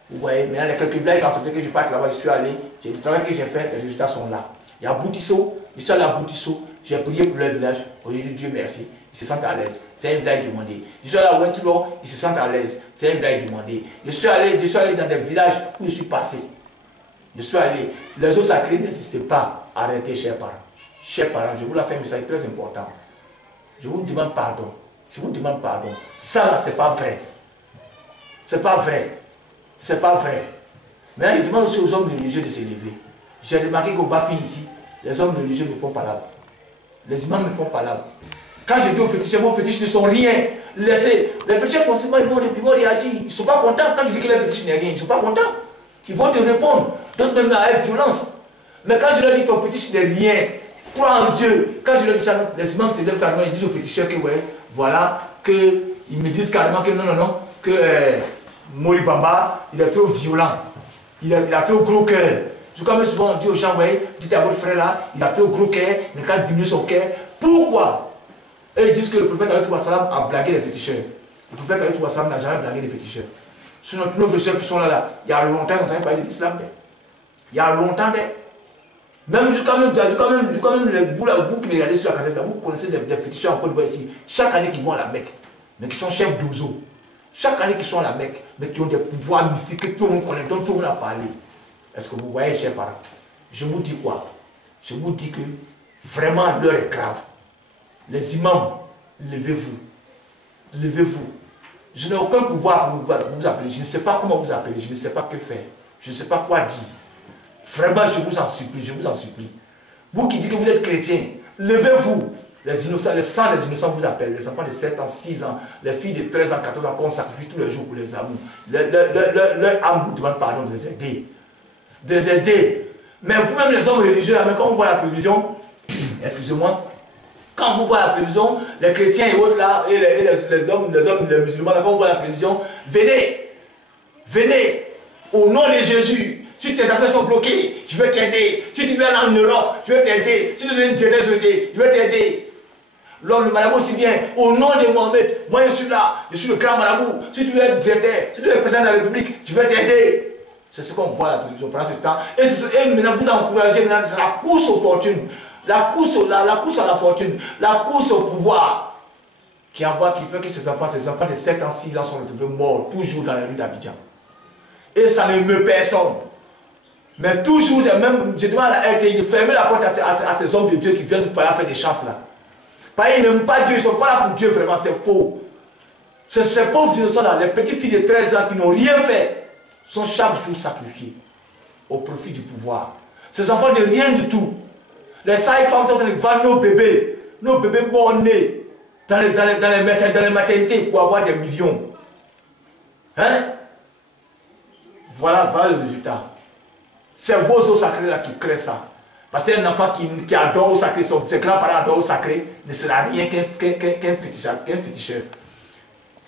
Vous voyez, maintenant, les quelques villages, quand c'est que je parte là-bas, je suis allé, le travail que j'ai fait, les résultats sont là. Il y a Boutisso, je suis allé à Boutisso, j'ai prié pour leur village, aujourd'hui, Dieu merci, ils se sentent à l'aise. C'est un village demandé. Je suis allé à Ouentoulon, ils se sentent à l'aise, c'est un village demandé. Je suis allé dans des villages où je suis passé. Je suis allé, les eaux sacrées n'existaient pas. Arrêtez, chers parents. Chers parents, je vous lance un message très important. Je vous demande pardon. Je vous demande pardon. Ça là, c'est pas vrai. C'est pas vrai. C'est pas vrai. Mais je demande aussi aux hommes religieux de se lever. J'ai remarqué qu'au Bafing ici, les hommes religieux ne font pas l'âme. Les imams ne font pas l'âme. Quand je dis aux féticheurs, vos fétiches ne sont rien. Laissez. Les féticheurs, forcément, ils vont réagir. Ils ne sont pas contents. Quand tu dis que les fétiches n'est rien, ils ne sont pas contents. Ils vont te répondre. D'autres même avec violence. Mais quand je leur dis ton fétiche n'est rien, crois en Dieu. Quand je leur dis ça, les imams se lèvent carrément, ils disent aux féticheurs que ouais, voilà, qu'ils me disent carrément que non, que Molibamba, il est trop violent. Il a trop gros cœur. Je quand même souvent on dit aux gens, ouais, dites à votre frère là, il a trop gros cœur, il ne peut diminuer son cœur. Pourquoi? Et ils disent que le prophète a blagué les féticheurs. Le prophète n'a jamais blagué les féticheurs. Sinon, tous nos féticheurs qui sont là, il y a longtemps qu'on n'entendait parler de l'islam. Il y a longtemps, même vous qui me regardez sur la cassette, vous connaissez des féticheurs en Côte d'Ivoire ici, chaque année qu'ils vont à la Mecque, mais qui sont chefs d'oiseaux. Chaque année qu'ils sont à la Mecque, mais qui ont des pouvoirs mystiques que tout le monde connaît, dont tout le monde a parlé. Est-ce que vous voyez, chers parents? Je vous dis quoi? Je vous dis que vraiment l'heure est grave. Les imams, levez-vous. Levez-vous. Je n'ai aucun pouvoir pour vous appeler. Je ne sais pas comment vous appeler. Je ne sais pas que faire. Je ne sais pas quoi dire. Vraiment, je vous en supplie. Je vous en supplie. Vous qui dites que vous êtes chrétien, levez-vous. Les innocents, les sangs des innocents vous appellent. Les enfants de 7 ans, 6 ans, les filles de 13 ans, 14 ans qu'on sacrifie tous les jours pour les amours. Leur âme vous demande pardon de les aider. De les aider. Mais vous-même, les hommes religieux, quand on voit la télévision, excusez-moi, quand vous voyez la télévision, les chrétiens et autres là, et les hommes, les musulmans, quand vous voyez la télévision, venez, venez, au nom de Jésus. Si tes affaires sont bloquées, je vais t'aider. Si tu veux aller en Europe, je vais t'aider. Si tu veux une direction, je vais t'aider. L'homme, le marabout s'y vient, au nom de Mohamed, moi je suis là, je suis le grand marabout. Si tu veux être directeur, si tu veux être président de la République, je vais t'aider. C'est ce qu'on voit à la télévision pendant ce temps. Et maintenant, vous encouragez, c'est la course aux fortunes. La course à la fortune, la course au pouvoir, qui fait que ces enfants de 7 ans, 6 ans sont retrouvés morts, toujours dans les rues d'Abidjan. Et ça ne meurt personne. Mais toujours, même, je demande à la RTI de fermer la porte à ces hommes de Dieu qui viennent pour faire des chances là. Parce qu'ils n'aiment pas Dieu, ils ne sont pas là pour Dieu, vraiment, c'est faux. Ces pauvres innocents là, les petites filles de 13 ans qui n'ont rien fait, sont chaque jour sacrifiés au profit du pouvoir. Ces enfants de rien du tout. Les sages-femmes sont en train de vendre nos bébés morts-nés dans les maternités pour avoir des millions. Hein? Voilà le résultat. C'est vos eaux sacrées là qui créent ça. Parce qu'un enfant qui adore au sacré, ses grands-parents adorent au sacré, ne sera rien qu'un féticheur.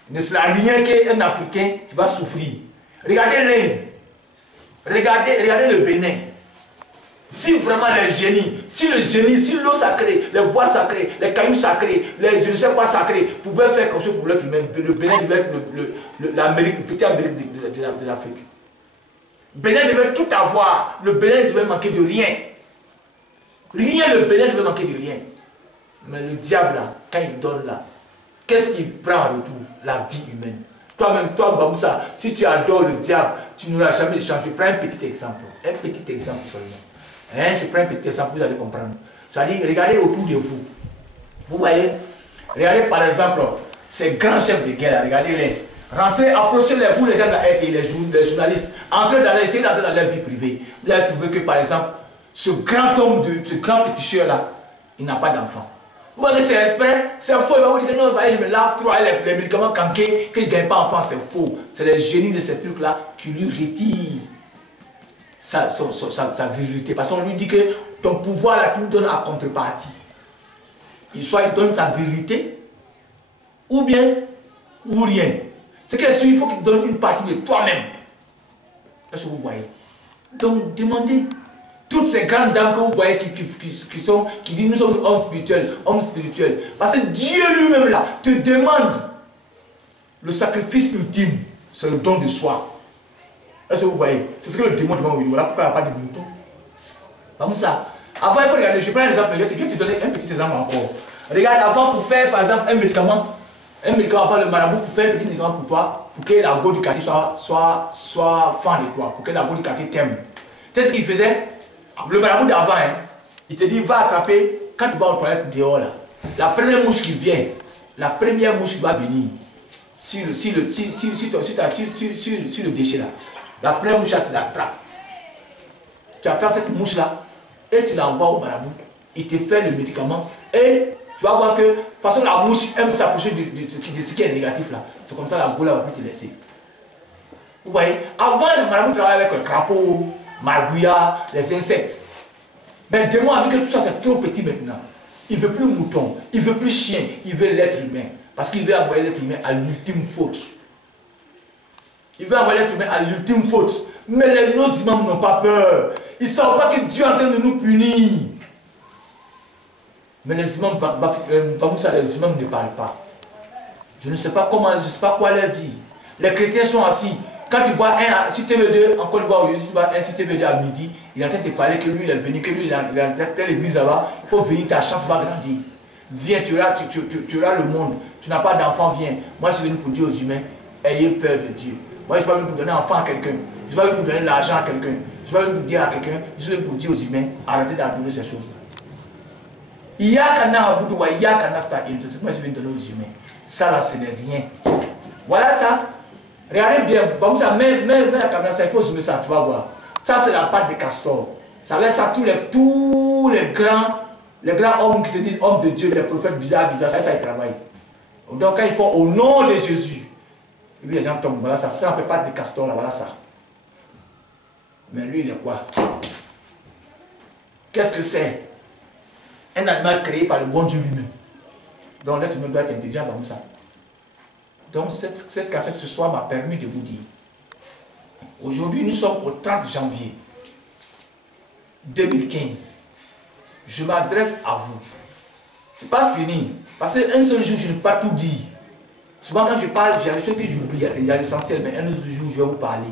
Ne sera rien qu'un Africain qui va souffrir. Regardez l'Inde. Regardez le Bénin. Si vraiment les génies, si l'eau sacrée, les bois sacrés, les cailloux sacrés, les je ne sais quoi sacrés pouvaient faire quelque chose pour l'être humain, le Bénin devait être l'Amérique, le petit Amérique de l'Afrique. Bénin devait tout avoir. Le Bénin devait manquer de rien. Rien, le Bénin devait manquer de rien. Mais le diable là, quand il donne là, qu'est-ce qu'il prend en retour? La vie humaine. Toi-même, toi, Bamoussa, si tu adores le diable, tu n'auras jamais de chance. Je prends un petit exemple. Un petit exemple seulement. Hein, je prends un petit exemple, vous allez comprendre. C'est-à-dire, regardez autour de vous. Vous voyez? Regardez par exemple, ces grands chefs de guerre, regardez-les. Rentrez, approchez-les, vous les gens de la RTI, les journalistes, entrez dans essayez d'entrer dans leur vie privée. Vous allez trouver que par exemple, ce grand homme, ce grand féticheur-là, il n'a pas d'enfant. Vous voyez, c'est exprès, c'est faux. Il va vous dire que non, je me lave trop, les médicaments cankés, que je ne gagne pas enfant, c'est faux. C'est les génies de ces trucs-là qui lui retirent sa virilité. Parce qu'on lui dit que ton pouvoir, là, tu nous donnes à contrepartie. Soit il donne sa virilité, ou bien, ou rien. C'est qu'il faut qu'il donne une partie de toi-même. Est-ce que vous voyez? Donc, demandez. Toutes ces grandes dames que vous voyez qui disent nous sommes hommes spirituels. Parce que Dieu lui-même là te demande le sacrifice ultime, c'est le don de soi. Est-ce que vous voyez? C'est ce que le démon demande. Voilà pourquoi il n'y a pas de mouton. Comme ça. Avant, il faut regarder, je prends un exemple, je vais te donner un petit exemple encore. Regarde, avant pour faire par exemple un médicament avant le marabout, pour faire un petit médicament pour toi, pour que la go du quartier soit fan de toi, pour que la go du quartier t'aime. Tu sais ce qu'il faisait? Le marabout d'avant, hein, il te dit va attraper, quand tu vas aux toilettes dehors là, la première mouche qui vient, la première mouche qui va venir sur le déchet là, la première mouche là, tu l'attrapes. Tu attrapes cette mouche là et tu l'envoies au marabout. Il te fait le médicament et tu vas voir que de toute façon la mouche aime s'approcher de ce qui est négatif là. C'est comme ça la boule va plus te laisser. Vous voyez, avant le marabout travaillait avec le crapaud, margouilla, les insectes. Mais le démon a vu que tout ça c'est trop petit maintenant. Il ne veut plus mouton, il ne veut plus chien, il veut l'être humain. Parce qu'il veut envoyer l'être humain à l'ultime faute. Il veut envoyer l'être humain à l'ultime faute. Mais nos imams n'ont pas peur. Ils ne savent pas que Dieu est en train de nous punir. Mais les imams, les imams ne parlent pas. Je ne sais pas comment, je ne sais pas quoi leur dire. Les chrétiens sont assis. Quand tu vois un sur TV2, en Côte d'Ivoire, si tu vois un sur TV2 à midi, il est en train de te parler que lui il est venu, que lui il a telle église là-bas, il faut venir, ta chance va grandir. Viens, tu auras le monde, tu n'as pas d'enfant, viens. Moi je suis venu pour dire aux humains, ayez peur de Dieu. Moi je suis venu pour donner un enfant à quelqu'un, je suis venu pour donner de l'argent à quelqu'un, je suis venu pour dire à quelqu'un, je suis venu pour dire aux humains, arrêtez d'adorer ces choses-là. Il y a qu'un Aboudoua, il y a qu'un Asta, moi je viens donner aux humains. Ça là ce n'est rien. Voilà ça. Regardez bien, même la caméra, il faut zoomer ça, tu vas voir. Ça, c'est la patte de castor. Ça veut ça, tous les grands hommes qui se disent hommes de Dieu, les prophètes bizarres, ça, ils travaillent. Donc, quand ils font au nom de Jésus, et puis les gens tombent, voilà ça, c'est un peu patte de castor, là, voilà ça. Mais lui, il est quoi? Qu'est-ce que c'est? Un animal créé par le bon Dieu lui-même. Donc, l'être humain doit être intelligent comme ça. Donc cette cassette ce soir m'a permis de vous dire, aujourd'hui nous sommes au 30 janvier 2015. Je m'adresse à vous. Ce n'est pas fini. Parce qu'un seul jour, je ne peux pas tout dire. Souvent quand je parle, j'ai des choses que j'oublie, il y a l'essentiel, mais un autre jour, je vais vous parler.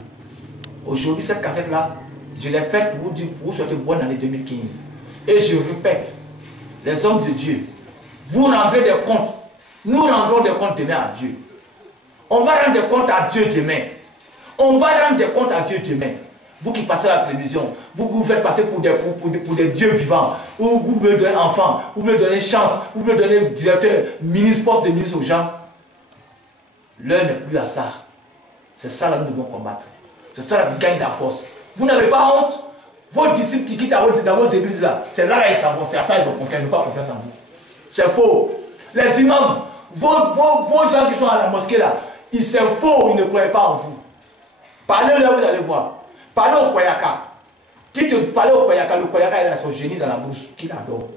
Aujourd'hui, cette cassette-là, je l'ai faite pour vous dire, pour vous souhaiter bonne année 2015. Et je répète, les hommes de Dieu, vous rendrez des comptes. Nous rendrons des comptes demain à Dieu. On va rendre des comptes à Dieu demain. On va rendre des comptes à Dieu demain. Vous qui passez à la télévision, vous vous faites passer pour des dieux vivants, ou vous voulez donner enfant, vous voulez donner chance, vous voulez donner directeur, ministre, poste de ministre aux gens. L'heure n'est plus à ça. C'est ça là que nous devons combattre. C'est ça là qui gagne la force. Vous n'avez pas honte. Vos disciples qui quittent dans vos églises là, c'est là qu'ils s'en vont, c'est à ça qu'ils ont confiance, ils n'ont pas confiance en vous. C'est faux. Les imams, vos gens qui sont à la mosquée là, c'est faux, ils ne croient pas en vous. Parlez-leur, vous allez voir. Parlez au Koyaka. Parlez au Koyaka, le Koyaka il a son génie dans la bouche, qu'il adore.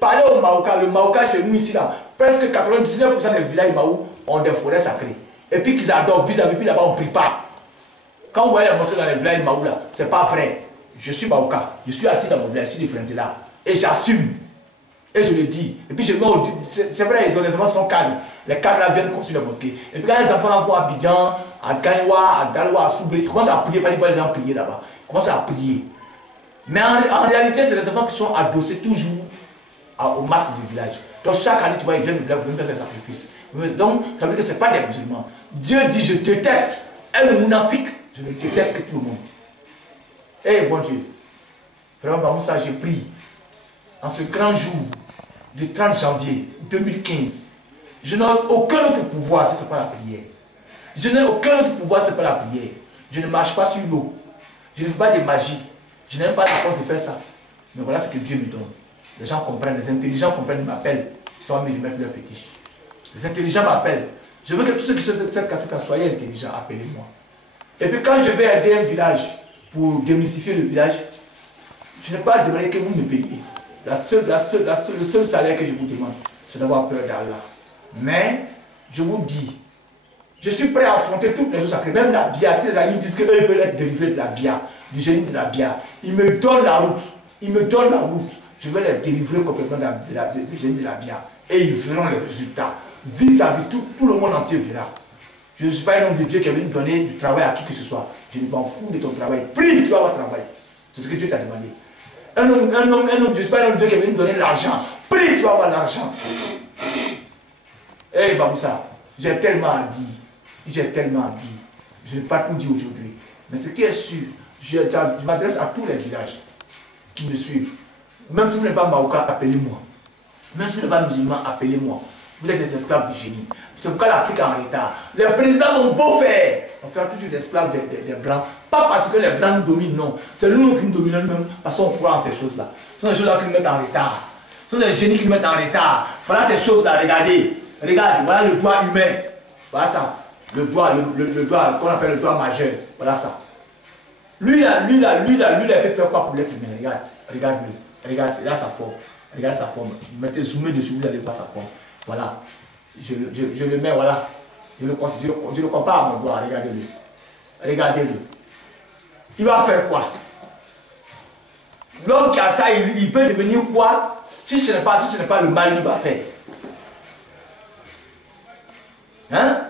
Parlez au Maoka, le Maoka chez nous ici là, presque 99% des villages Maou ont des forêts sacrées. et puis qu'ils adorent, puis là-bas on ne prie pas. Quand vous voyez les mosquées dans les villages Maoula, ce n'est pas vrai. Je suis Maouka, je suis assis dans mon village, je suis de là. Et j'assume. Et je le dis. Et puis je mets au... C'est vrai, ils ont des enfants qui sont cadres. Les cadres là viennent construire la mosquée. Et puis quand les enfants vont à Abidjan, à Gagnoua, à Daloua, à Soubré, ils commencent à prier, parce qu'ils voient les gens prier là-bas. Ils commencent à prier. Mais en réalité, c'est les enfants qui sont adossés toujours au masque du village. Donc chaque année, tu vois, ils viennent du village pour faire des sacrifices. Donc, ça veut dire que ce n'est pas des musulmans. Dieu dit, je déteste. Et le mounafik, je ne déteste que tout le monde. Eh bon Dieu, vraiment par ça, j'ai prié. En ce grand jour du 30 janvier 2015, je n'ai aucun autre pouvoir si ce n'est pas la prière. Je n'ai aucun autre pouvoir si ce n'est pas la prière. Je ne marche pas sur l'eau. Je ne fais pas de magie. Je n'aime pas la force de faire ça. Mais voilà ce que Dieu me donne. Les gens comprennent, les intelligents comprennent, ils m'appellent. Ils sont venus mettre leur fétiche. Les intelligents m'appellent. Je veux que tous ceux qui sont sur cette cassette soyez intelligents, appelez-moi. Et puis quand je vais aider un village pour démystifier le village, je n'ai pas demandé que vous me payiez. Le seul salaire que je vous demande, c'est d'avoir peur d'Allah. Mais, je vous dis, je suis prêt à affronter toutes les choses sacrées. Même la bia, si les amis disent qu'ils veulent être délivrés de la bia, du génie de la bia, ils me donnent la route. Ils me donnent la route. Je vais les délivrer complètement du génie de la bia. Et ils verront les résultats. Vis-à-vis, tout le monde entier verra. Je ne suis pas un homme de Dieu qui est venu donner du travail à qui que ce soit. Je ne m'en fous de ton travail. Prie, tu vas avoir travail. C'est ce que Dieu t'a demandé. Un homme, je ne suis pas un homme de Dieu qui est venu donner l'argent. Prie, tu vas avoir l'argent. Eh, Bamoussa, j'ai tellement à dire. J'ai tellement à dire. Je n'ai pas tout dit aujourd'hui. Mais ce qui est sûr, je m'adresse à tous les villages qui me suivent. Même si vous n'êtes pas Maouka, appelez-moi. Même si vous n'êtes pas musulman, appelez-moi. Vous êtes des esclaves du génie. C'est pourquoi l'Afrique est en retard. Les présidents vont beau faire. On sera toujours des esclaves des Blancs. Pas parce que les Blancs nous dominent, non. C'est nous qui nous dominons nous-mêmes parce qu'on croit en ces choses-là. Ce sont des choses-là qui nous mettent en retard. Ce sont des génies qui nous mettent en retard. Voilà ces choses-là, regardez. Regardez, voilà le doigt humain. Voilà ça. Le doigt qu'on appelle le doigt majeur. Voilà ça. Lui, il peut faire quoi pour l'être humain? Regarde, regarde-le. Regarde, là sa forme. Regarde sa forme. Mettez zoomez dessus, vous allez voir sa forme. Voilà. Je le mets, voilà. Je le compare à mon doigt. Regardez-le. Regardez-le. Il va faire quoi? L'homme qui a ça, il peut devenir quoi? Si ce n'est pas le mal, il va faire. Hein?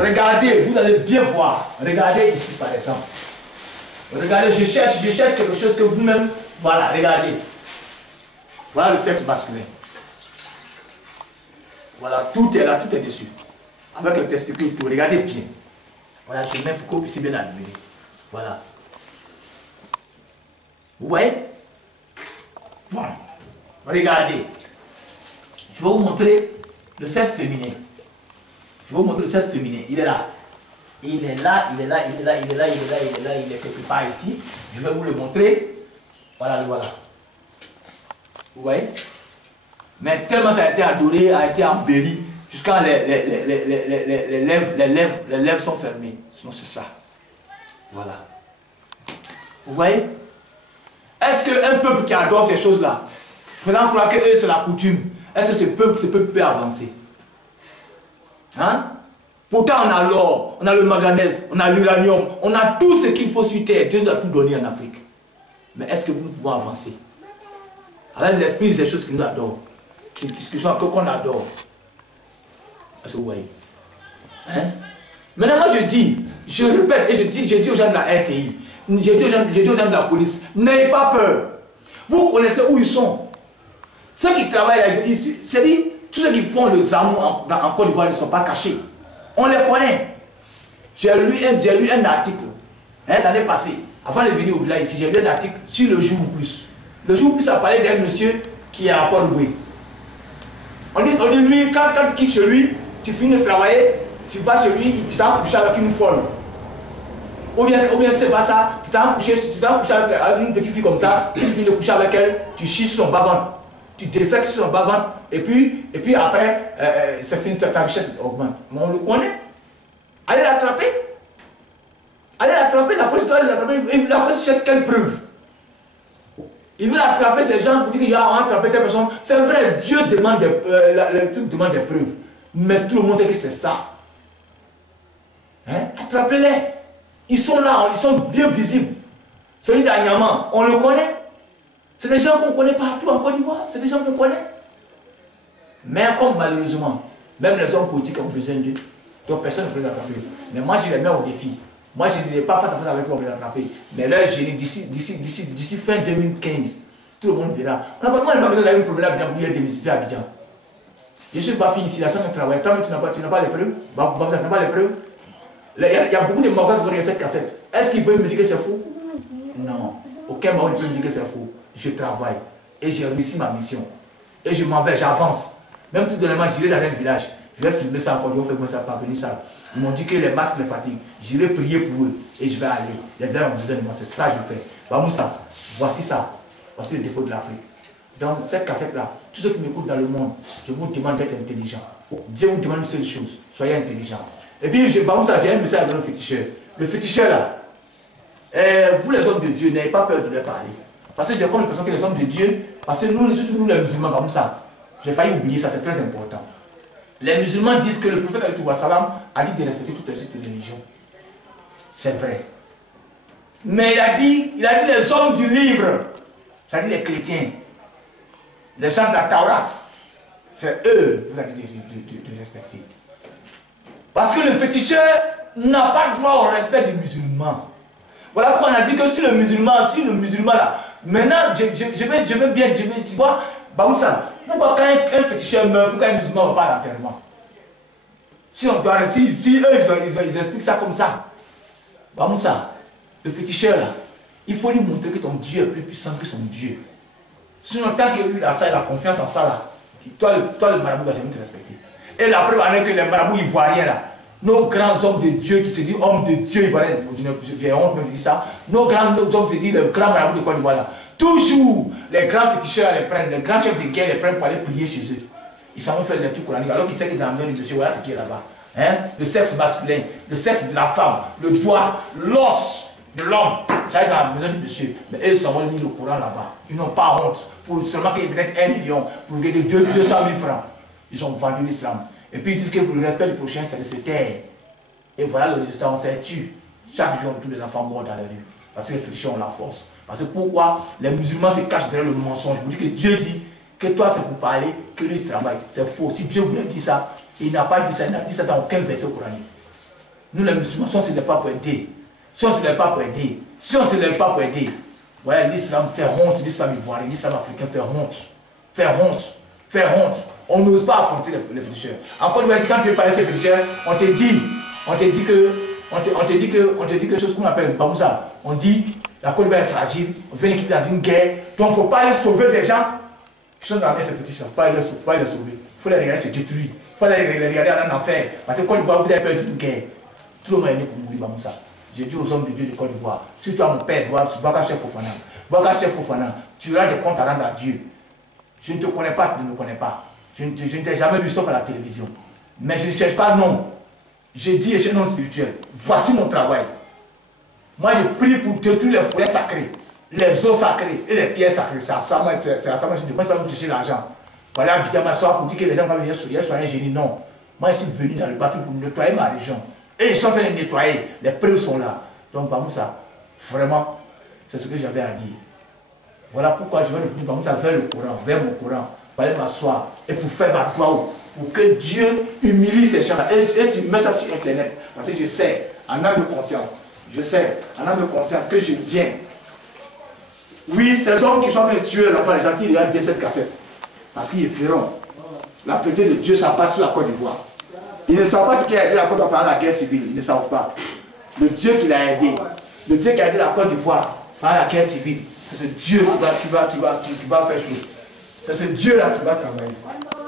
Regardez, vous allez bien voir. Regardez ici par exemple. Regardez, je cherche quelque chose que vous-même. Voilà, regardez. Voilà le sexe masculin. Voilà, tout est là, tout est dessus. Avec le testicule, tout. Regardez bien. Voilà, je mets pour que vous puissiez bien admirer. Voilà. Vous voyez? Bon. Regardez. Je vais vous montrer le sexe féminin. Je vais vous montrer le sexe féminin. Il est là. Il est là, il est là, il est là, il est là, il est là, il est là, il est quelque part ici. Je vais vous le montrer. Voilà, le voilà. Vous voyez? Mais tellement ça a été adoré, a été embelli, jusqu'à les lèvres sont fermées. Sinon c'est ça. Voilà. Vous voyez? Est-ce qu'un peuple qui adore ces choses-là, faisant croire que c'est la coutume, est-ce que ce peuple peut avancer? Hein? Pourtant on a l'or, on a le manganèse, on a l'uranium, on a tout ce qu'il faut sur terre. Dieu nous a tout donné en Afrique. Mais est-ce que nous pouvons avancer? Avec l'esprit des choses qui nous adorent, qu'on adore. Est-ce que vous voyez? Hein? Maintenant moi je dis, je répète et je dis aux gens de la RTI, je dis aux gens de la police, n'ayez pas peur. Vous connaissez où ils sont. Ceux qui travaillent là, c'est-à-dire, tous ceux qui font le ZAMU en Côte d'Ivoire ne sont pas cachés. On les connaît. J'ai lu un article l'année passée, avant de venir au village ici, j'ai lu un article sur le jour plus. Le jour plus a parlé d'un monsieur qui est à Port-Louis. On dit lui, quand tu quittes chez lui, tu finis de travailler, tu vas chez lui, tu t'en couches avec une folle. Ou bien c'est pas ça, tu t'en couches avec une petite fille comme ça, tu finis de coucher avec elle, tu chies sur son bas-ventre, tu défectes sur son bas-ventre, et puis après, c'est fini, ta richesse augmente. Mais on le connaît. Allez l'attraper. Allez l'attraper, la police doit aller l'attraper. La police cherche quelle preuve? Il veut attraper ces gens pour dire qu'il a attrapé telle personne. C'est vrai, Dieu demande le truc demande des preuves. Mais tout le monde sait que c'est ça. Hein? Attrapez-les. Ils sont là, ils sont bien visibles. Celui d'Anyama, on le connaît. C'est des gens qu'on connaît partout en Côte d'Ivoire. C'est des gens qu'on connaît. Mais comme malheureusement, même les hommes politiques ont besoin d'eux, donc personne ne peut les attraper. Mais moi, je les mets au défi. Moi, je n'ai pas face à face avec eux pour les attraper. Mais leur génie, d'ici fin 2015, tout le monde verra. Moi, je n'ai pas besoin d'aller me promener à Abidjan pour démystifier Abidjan. Je suis pas fini ici, la salle de travail. Toi, tu n'as pas les preuves. Tu n'as pas les preuves. Il y a beaucoup de Marocains qui regardent cette cassette. Est-ce qu'ils peuvent me dire que c'est faux? Non. Aucun Marocain ne peut me dire que c'est faux. Je travaille. Et j'ai réussi ma mission. Et je m'en vais, j'avance. Même tout dernièrement, j'irai dans un village. Je vais filmer ça encore, je vais faire comme ça, parvenir ça. Ils m'ont dit que les masques les fatiguent. J'irai prier pour eux et je vais aller. Les villages ont besoin de moi, c'est ça que je fais. Bamoussa, voici ça. Voici le défaut de l'Afrique. Dans cette cassette-là, tous ceux qui m'écoutent dans le monde, je vous demande d'être intelligent. Dieu vous demande une seule chose, soyez intelligent. Et puis, Bamoussa, j'ai un message à donner au féticheur. Le féticheur là, vous les hommes de Dieu, n'ayez pas peur de leur parler. Parce que j'ai comme l'impression que les hommes de Dieu, parce que nous, surtout nous les musulmans, comme ça, j'ai failli oublier ça, c'est très important. Les musulmans disent que le prophète a dit de respecter toutes les autres religions. C'est vrai. Mais il a dit les hommes du livre, c'est-à-dire les chrétiens, les gens de la Taurat, c'est eux qu'il a dit de respecter. Parce que le féticheur n'a pas droit au respect des musulmans. Voilà pourquoi on a dit que si le musulman là, maintenant, je veux bien, tu vois, Bamoussa, pourquoi quand un féticheur meurt, pourquoi un musulman ne va pas à l'enterrement? Si eux, ils expliquent ça comme ça. Bamoussa, le féticheur là, il faut lui montrer que ton Dieu est plus puissant que son Dieu. Sinon, tant que lui, il a la confiance en ça là, toi le marabout va jamais te respecter. Et la preuve en est que les marabouts ivoiriens là, nos grands hommes de Dieu qui se disent hommes de Dieu ivoiriens, j'ai honte de dire ça, nos hommes se disent le grand marabout de Côte d'Ivoire là, toujours les grands féticheurs les prennent, les grands chefs de guerre les prennent pour aller prier chez eux. Ils s'en vont faire des trucs coraniques alors qu'ils savent que dans la maison du monsieur, voilà ce qui est là-bas. Hein? Le sexe masculin, le sexe de la femme, le doigt, l'os de l'homme, ça dans la maison du monsieur. Mais eux, ils s'en vont lire le Coran là-bas. Ils n'ont pas honte. Pour seulement qu'il y ait peut-être 1 million, pour gagner 200 000 francs. Ils ont vendu l'islam. Et puis ils disent que pour le respect du prochain, c'est de se taire. Et voilà le résultat, on s'est tué. Chaque jour, tous les enfants morts dans la rue. Parce que les féticheurs ont la force. Parce que pourquoi les musulmans se cachent derrière le mensonge? Je vous dis que Dieu dit que toi c'est pour parler, que lui travaille. C'est faux. Si Dieu voulait dire ça, il n'a pas dit ça, il n'a dit ça dans aucun verset coranique. Nous les musulmans, si on ne se lève pas pour aider, si on ne se lève pas pour aider, si on ne se lève pas pour aider, voilà, l'islam fait honte, l'islam ivoirien, l'islam africain fait honte. Faire honte. Faire honte. On n'ose pas affronter les féticheurs. Encore une fois, quand tu veux parler de ces féticheurs, on te dit que chose qu'on appelle Bamoussa. On dit la Côte d'Ivoire est fragile, on vient l'équipe dans une guerre, donc il ne faut pas aller sauver des gens qui sont dans ces féticheurs. Il ne faut pas les sauver. Il faut les regarder se détruire. Il faut les regarder en enfer. Parce que Côte d'Ivoire, vous avez perdu une guerre. Tout le monde est né pour mourir, Bamoussa. J'ai dit aux hommes de Dieu de Côte d'Ivoire, si tu as mon père, Boubacar Chef Fofana, tu auras des comptes à rendre à Dieu. Je ne te connais pas, tu ne me connais pas. Je ne t'ai jamais vu sauf à la télévision. Mais je ne cherche pas non. Je dis et je suis un homme spirituel. Voici mon travail. Moi, je prie pour détruire les forêts sacrées, les eaux sacrées et les pierres sacrées. C'est à ça, moi, je dis, moi, tu vas me chercher l'argent. Voilà, Abidjan m'asseoir pour dire que les gens vont venir soigner un génie. Non. Moi, je suis venu dans le Bafi pour nettoyer ma région. Et ils sont en train de nettoyer. Les preuves sont là. Donc, Bamoussa, vraiment, c'est ce que j'avais à dire. Voilà pourquoi je vais revenir Bamoussa vers le Coran, vers mon Coran, pour aller m'asseoir et pour faire ma gloire, pour que Dieu humilie ces gens-là. Et tu mets ça sur Internet. Parce que je sais, en âme de conscience, que je viens. Oui, ces hommes qui sont en train de tuer les enfants, les gens qui regardent bien cette cassette. Parce qu'ils verront. La vérité de Dieu s'abat sur la Côte d'Ivoire. Ils ne savent pas ce qui a aidé la Côte d'Ivoire pendant la guerre civile. Ils ne savent pas. Le Dieu qui l'a aidé. Le Dieu qui a aidé la Côte d'Ivoire pendant la guerre civile. C'est ce Dieu qui va faire chose. C'est ce Dieu-là qui va travailler.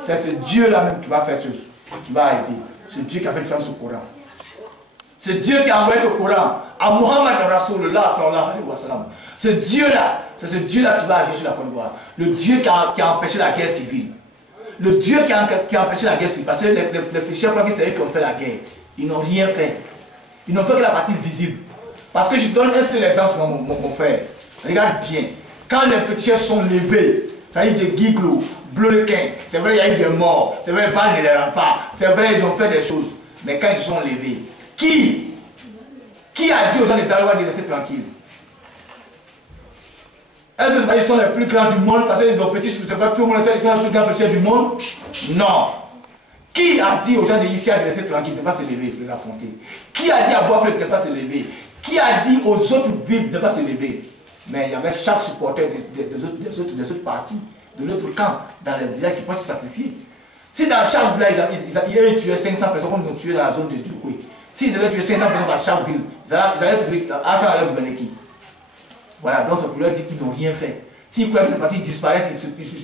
C'est ce Dieu-là même qui va faire chose. Qui va aider. Ce Dieu qui a fait ça sur le Coran. Ce Dieu qui a envoyé ce Coran à Mohammed Rasulullah sallallahu alayhi wa sallam. Ce Dieu-là, c'est ce Dieu-là qui va agir sur la Côte d'Ivoire. Le Dieu qui a empêché la guerre civile. Le Dieu qui a empêché la guerre civile. Parce que les fichiers, c'est eux qui ont fait la guerre. Ils n'ont rien fait. Ils n'ont fait que la partie visible. Parce que je donne un seul exemple, mon frère. Regarde bien. Quand les féticheurs sont levés, ça y est, des Guiglo, Bleu-le-Quin, c'est vrai, il y a eu des morts. C'est vrai, les balles ne les rendent pas. C'est vrai, ils ont fait des choses. Mais quand ils se sont levés, Qui a dit aux gens de Daroua de rester tranquilles? Est-ce qu'ils sont les plus grands du monde parce qu'ils ont fétiche, je ne sais pas, tout le monde sait qu'ils sont les plus grands fétiches du monde? Non. Qui a dit aux gens de Isia de rester tranquilles, de ne pas se lever, de l'affronter? Qui a dit à Boisfleur de ne pas se lever? Qui a dit aux autres villes de ne pas se lever? Mais il y avait chaque supporter des autres partis, de l'autre camp, dans les villages qui peuvent se sacrifier. Si dans chaque village, ils avaient tué 500 personnes, comme ils ont tué dans la zone de Dukoué, s'ils avaient tué 500 personnes dans chaque ville, ils allaient trouver Hassan allait gouverner qui? Voilà, donc c'est pour leur dire qu'ils n'ont rien fait. S'ils croient que c'est parce qu'ils disparaissent,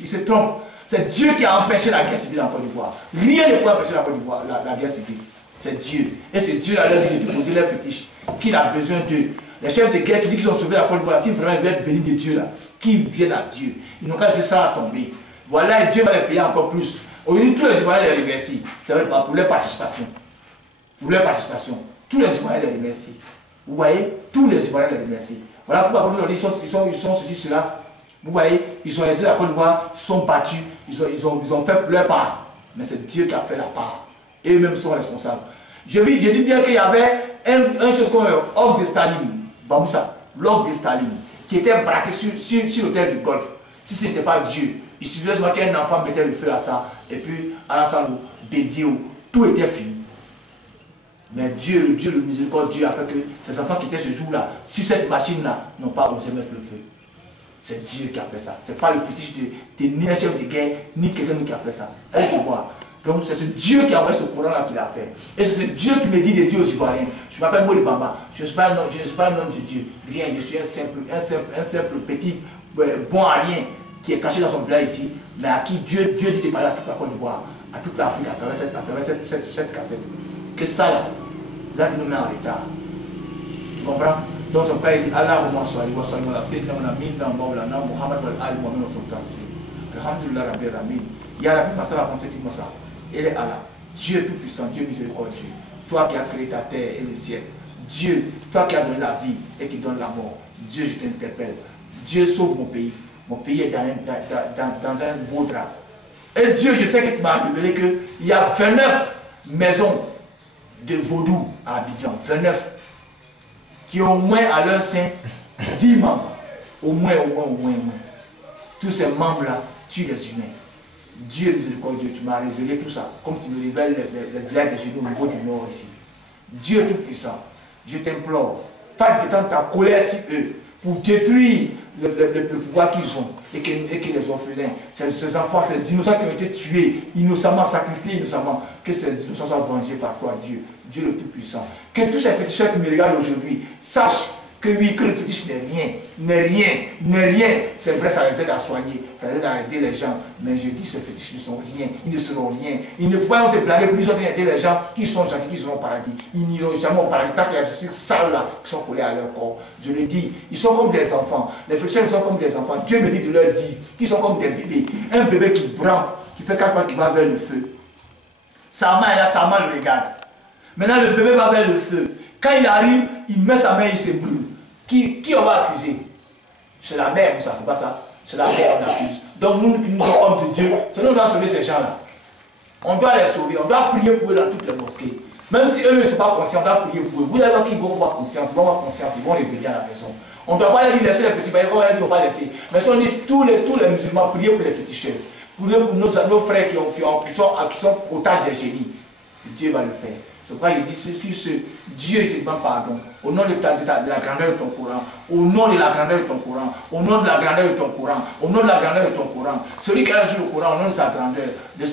ils se trompent. C'est Dieu qui a empêché la guerre civile en Côte d'Ivoire. Rien ne peut empêcher la Côte d'Ivoire, la guerre civile. C'est Dieu. Et c'est Dieu à leur dit de déposer leurs fétiches, qu'il a besoin d'eux. Les chefs de guerre qui disent qu'ils ont sauvé la Côte d'Ivoire, si vraiment ils veulent être bénis de Dieu là, qu'ils viennent à Dieu. Ils n'ont qu'à laisser ça tomber. Voilà, et Dieu va les payer encore plus. Aujourd'hui, tous les Ivoiriens les remercient. C'est vrai, pour leur participation. Pour leur participation. Tous les Ivoiriens les remercient. Vous voyez, tous les Ivoiriens les remercient. Voilà pourquoi aujourd'hui, ils sont ceci, cela. Vous voyez, ils ont aidé la Côte d'Ivoire, ils sont battus, ils ont fait leur part. Mais c'est Dieu qui a fait la part. Et eux-mêmes sont responsables. Je dis bien qu'il y avait un chose comme l'orgue de Staline, Bamoussa, l'orgue de Staline, qui était braqué sur l'hôtel du Golfe. Si ce n'était pas Dieu, il suffisait seulement qu'un enfant mettait le feu à ça, et puis Alassane, Bédio, tout était fini. Mais Dieu, le miséricorde, Dieu a fait que ces enfants qui étaient ce jour-là, sur cette machine-là, n'ont pas osé mettre le feu. C'est Dieu qui a fait ça. Ce n'est pas le fétiche ni un chef de guerre, ni quelqu'un qui a fait ça. Elle peut voir. Donc c'est ce Dieu qui a envoyé ce courant-là qui l'a fait. Et c'est ce Dieu qui me dit de dire aux Ivoiriens, je m'appelle Moli Bamba, je ne suis pas un homme de Dieu. Rien, je suis un simple petit bon à rien qui est caché dans son plat ici, mais à qui Dieu dit de parler à toute la Côte d'Ivoire, à toute l'Afrique, à travers cette cassette. Que ça là, ça qui nous met en retard. Tu comprends? Donc son père dit Allahumma salli wa sallim ala sayyidina Muhammad Muhammad wal ali wa min wasallama. Alhamdulillah rabbil alamin. Ya Rabbi, masala pensée qui ça. Il est Allah, Dieu tout-puissant, Dieu miséricordieux. Toi qui as créé ta terre et le ciel. Dieu, toi qui as donné la vie et qui donne la mort. Dieu, je t'interpelle. Dieu sauve mon pays. Mon pays est dans un beau drap. Et Dieu, je sais que tu m'as révélé qu'il y a 29 maisons de vaudou à Abidjan. 29. Qui ont au moins à leur sein 10 membres. Au moins. Tous ces membres-là tuent les humains. Dieu miséricordieux, tu m'as révélé tout ça. Comme tu me révèles les villages des Génies au niveau du Nord ici. Dieu tout-puissant, je t'implore, fais détendre ta colère sur eux pour détruire le pouvoir qu'ils ont et que les orphelins, ces enfants, ces innocents qui ont été tués, innocemment sacrifiés, innocemment, que ces innocents soient vengés par toi, Dieu, Dieu le tout-puissant. Que tous ces féticheurs qui me regardent aujourd'hui sachent que oui, que le fétiche n'est rien. C'est vrai, ça les aide à soigner, ça les aide à aider les gens. Mais je dis, ces fétiches ne sont rien, ils ne seront rien. Ils ne faut pas se blaguer pour aider les gens qui sont gentils, qui seront au paradis. Ils n'iront jamais au paradis parce qu'il y a ces sales là qui sont collés à leur corps. Je le dis, ils sont comme des enfants. Les féticheurs sont comme des enfants. Dieu me dit de leur dire qu'ils sont comme des bébés. Un bébé qui branle, qui fait 4 mois qu'il va vers le feu. Sa main est là, sa main le regarde. Maintenant, le bébé va vers le feu. Quand il arrive, il met sa main, il se brûle. Qui on va accuser? C'est la mère, ça, c'est pas ça. C'est la mère qu'on accuse. Donc nous sommes hommes de Dieu, c'est nous qui devons sauver ces gens-là. On doit les sauver, on doit prier pour eux dans toutes les mosquées. Même si eux ne sont pas conscients, on doit prier pour eux. Vous allez voir qu'ils vont avoir confiance, ils vont avoir conscience, ils vont revenir à la maison. On ne doit pas les laisser les petits, ils vont ne pas laisser. Mais si on dit tous les musulmans, priez pour les féticheurs, priez pour nos frères qui sont otages des génies, Dieu va le faire. C'est pourquoi il dit, sur ce, Dieu, je te demande pardon. Au nom de la grandeur de ton Coran, au nom de la grandeur de ton Coran, au nom de la grandeur de ton Coran, au nom de la grandeur de ton Coran. Celui qui a reçu le Coran, au nom de sa grandeur, de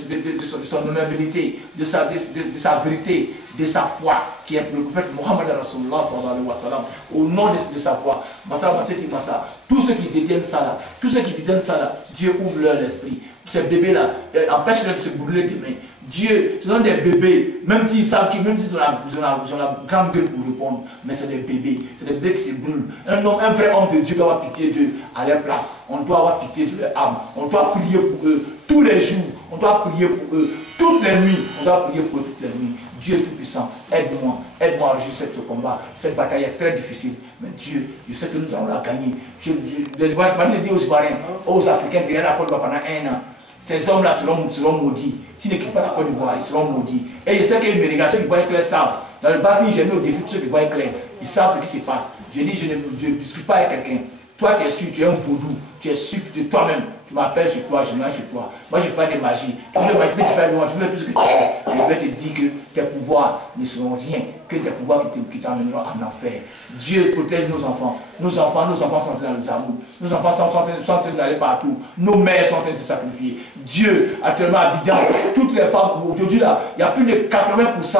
son honorabilité, de sa vérité, de sa foi, qui est le prophète Mohammed Rasulullah sallallahu alayhi wa sallam, au nom de sa foi, tous ceux qui détiennent ça là, Dieu ouvre leur esprit. Ces bébés-là, empêche-les de se brûler demain. Dieu, ce sont des bébés, même s'ils savent qu'ils ont la grande gueule pour répondre, mais c'est des bébés qui se brûlent. Un vrai homme de Dieu doit avoir pitié d'eux à leur place. On doit avoir pitié de leur âme. On doit prier pour eux tous les jours. On doit prier pour eux toutes les nuits. On doit prier pour eux toutes les nuits. Dieu Tout-Puissant, aide-moi à réussir ce combat. Cette bataille est très difficile, mais Dieu, je sais que nous allons la gagner. Je dis aux Ivoiriens, aux Africains, derrière la Côte d'Ivoire pendant 1 an. Ces hommes-là seront maudits. S'ils ne quittent pas la Côte d'Ivoire, ils seront maudits. Et je sais qu'ils me regardent, ceux qui voient que les savent Dans le bas j'ai mis au défi de ceux qui voient clair. Ils savent ce qui se passe. Je dis, je ne discute pas avec quelqu'un. Toi, tu es sûr, tu es un vaudou. Tu es sûr de toi-même. Tu m'appelles chez toi, je viens chez toi. Moi, je fais des magies. Tu veux te faire loin, tu veux tout ce que tu fais. Je vais te dire que tes pouvoirs ne seront rien que des pouvoirs qui t'emmèneront en enfer. Dieu protège nos enfants. Nos enfants sont entrés dans les amours. Nos enfants sont en train d'aller partout. Nos mères sont en train de se sacrifier. Dieu, actuellement à Abidjan, toutes les femmes, aujourd'hui là, il y a plus de 80%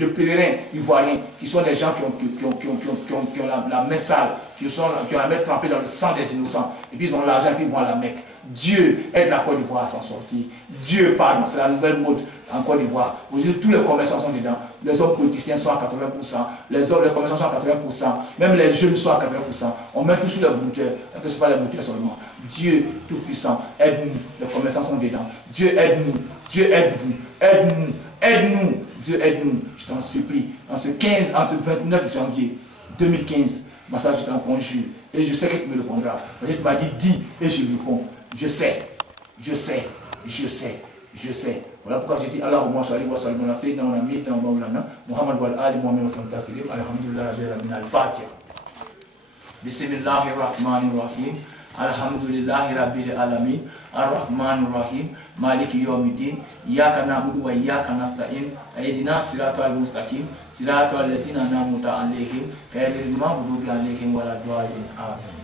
de pèlerins ivoiriens qui sont des gens qui ont la main sale, qui ont la main trempée dans le sang des innocents. Et puis ils ont l'argent et puis ils vont à la Mecque. Dieu aide la Côte d'Ivoire à s'en sortir. Dieu, pardon, c'est la nouvelle mode en Côte d'Ivoire. Aujourd'hui, tous les commerçants sont dedans. Les hommes politiciens sont à 80%, les commerçants sont à 80%, même les jeunes sont à 80%. On met tout sur les bouteurs, et que ce n'est pas les bouteurs seulement. Dieu Tout-Puissant, aide-nous. Les commerçants sont dedans. Dieu aide-nous. Dieu aide-nous. Aide-nous. Aide-nous. Dieu aide-nous. Je t'en supplie. En ce 29 janvier 2015, ma sœur, je t'en conjure. Et je sais que tu me répondras. Tu m'as dit, dis, et je réponds. Je sais. Je sais. Je sais. Je sais. Voilà pourquoi j'ai dit Allahumma salli wa sallim ala sayyidina wa nabiyyina wa maulana Muhammad wa ali Muhammad wa sallam taslim. Alhamdulillah rabbil alamin. Al-Fatiha. Bismillahir rahmanir rahim. Alhamdulillahi rabbil alamin. Ar-Rahmanir Rahim. Maliki yawmiddin. Iyyaka na'budu wa iyyaka nasta'in. Ihdina siratal mustaqim. Siratal ladzina an'amta 'alaihim ghayril maghdubi 'alaihim waladdallin. Amin.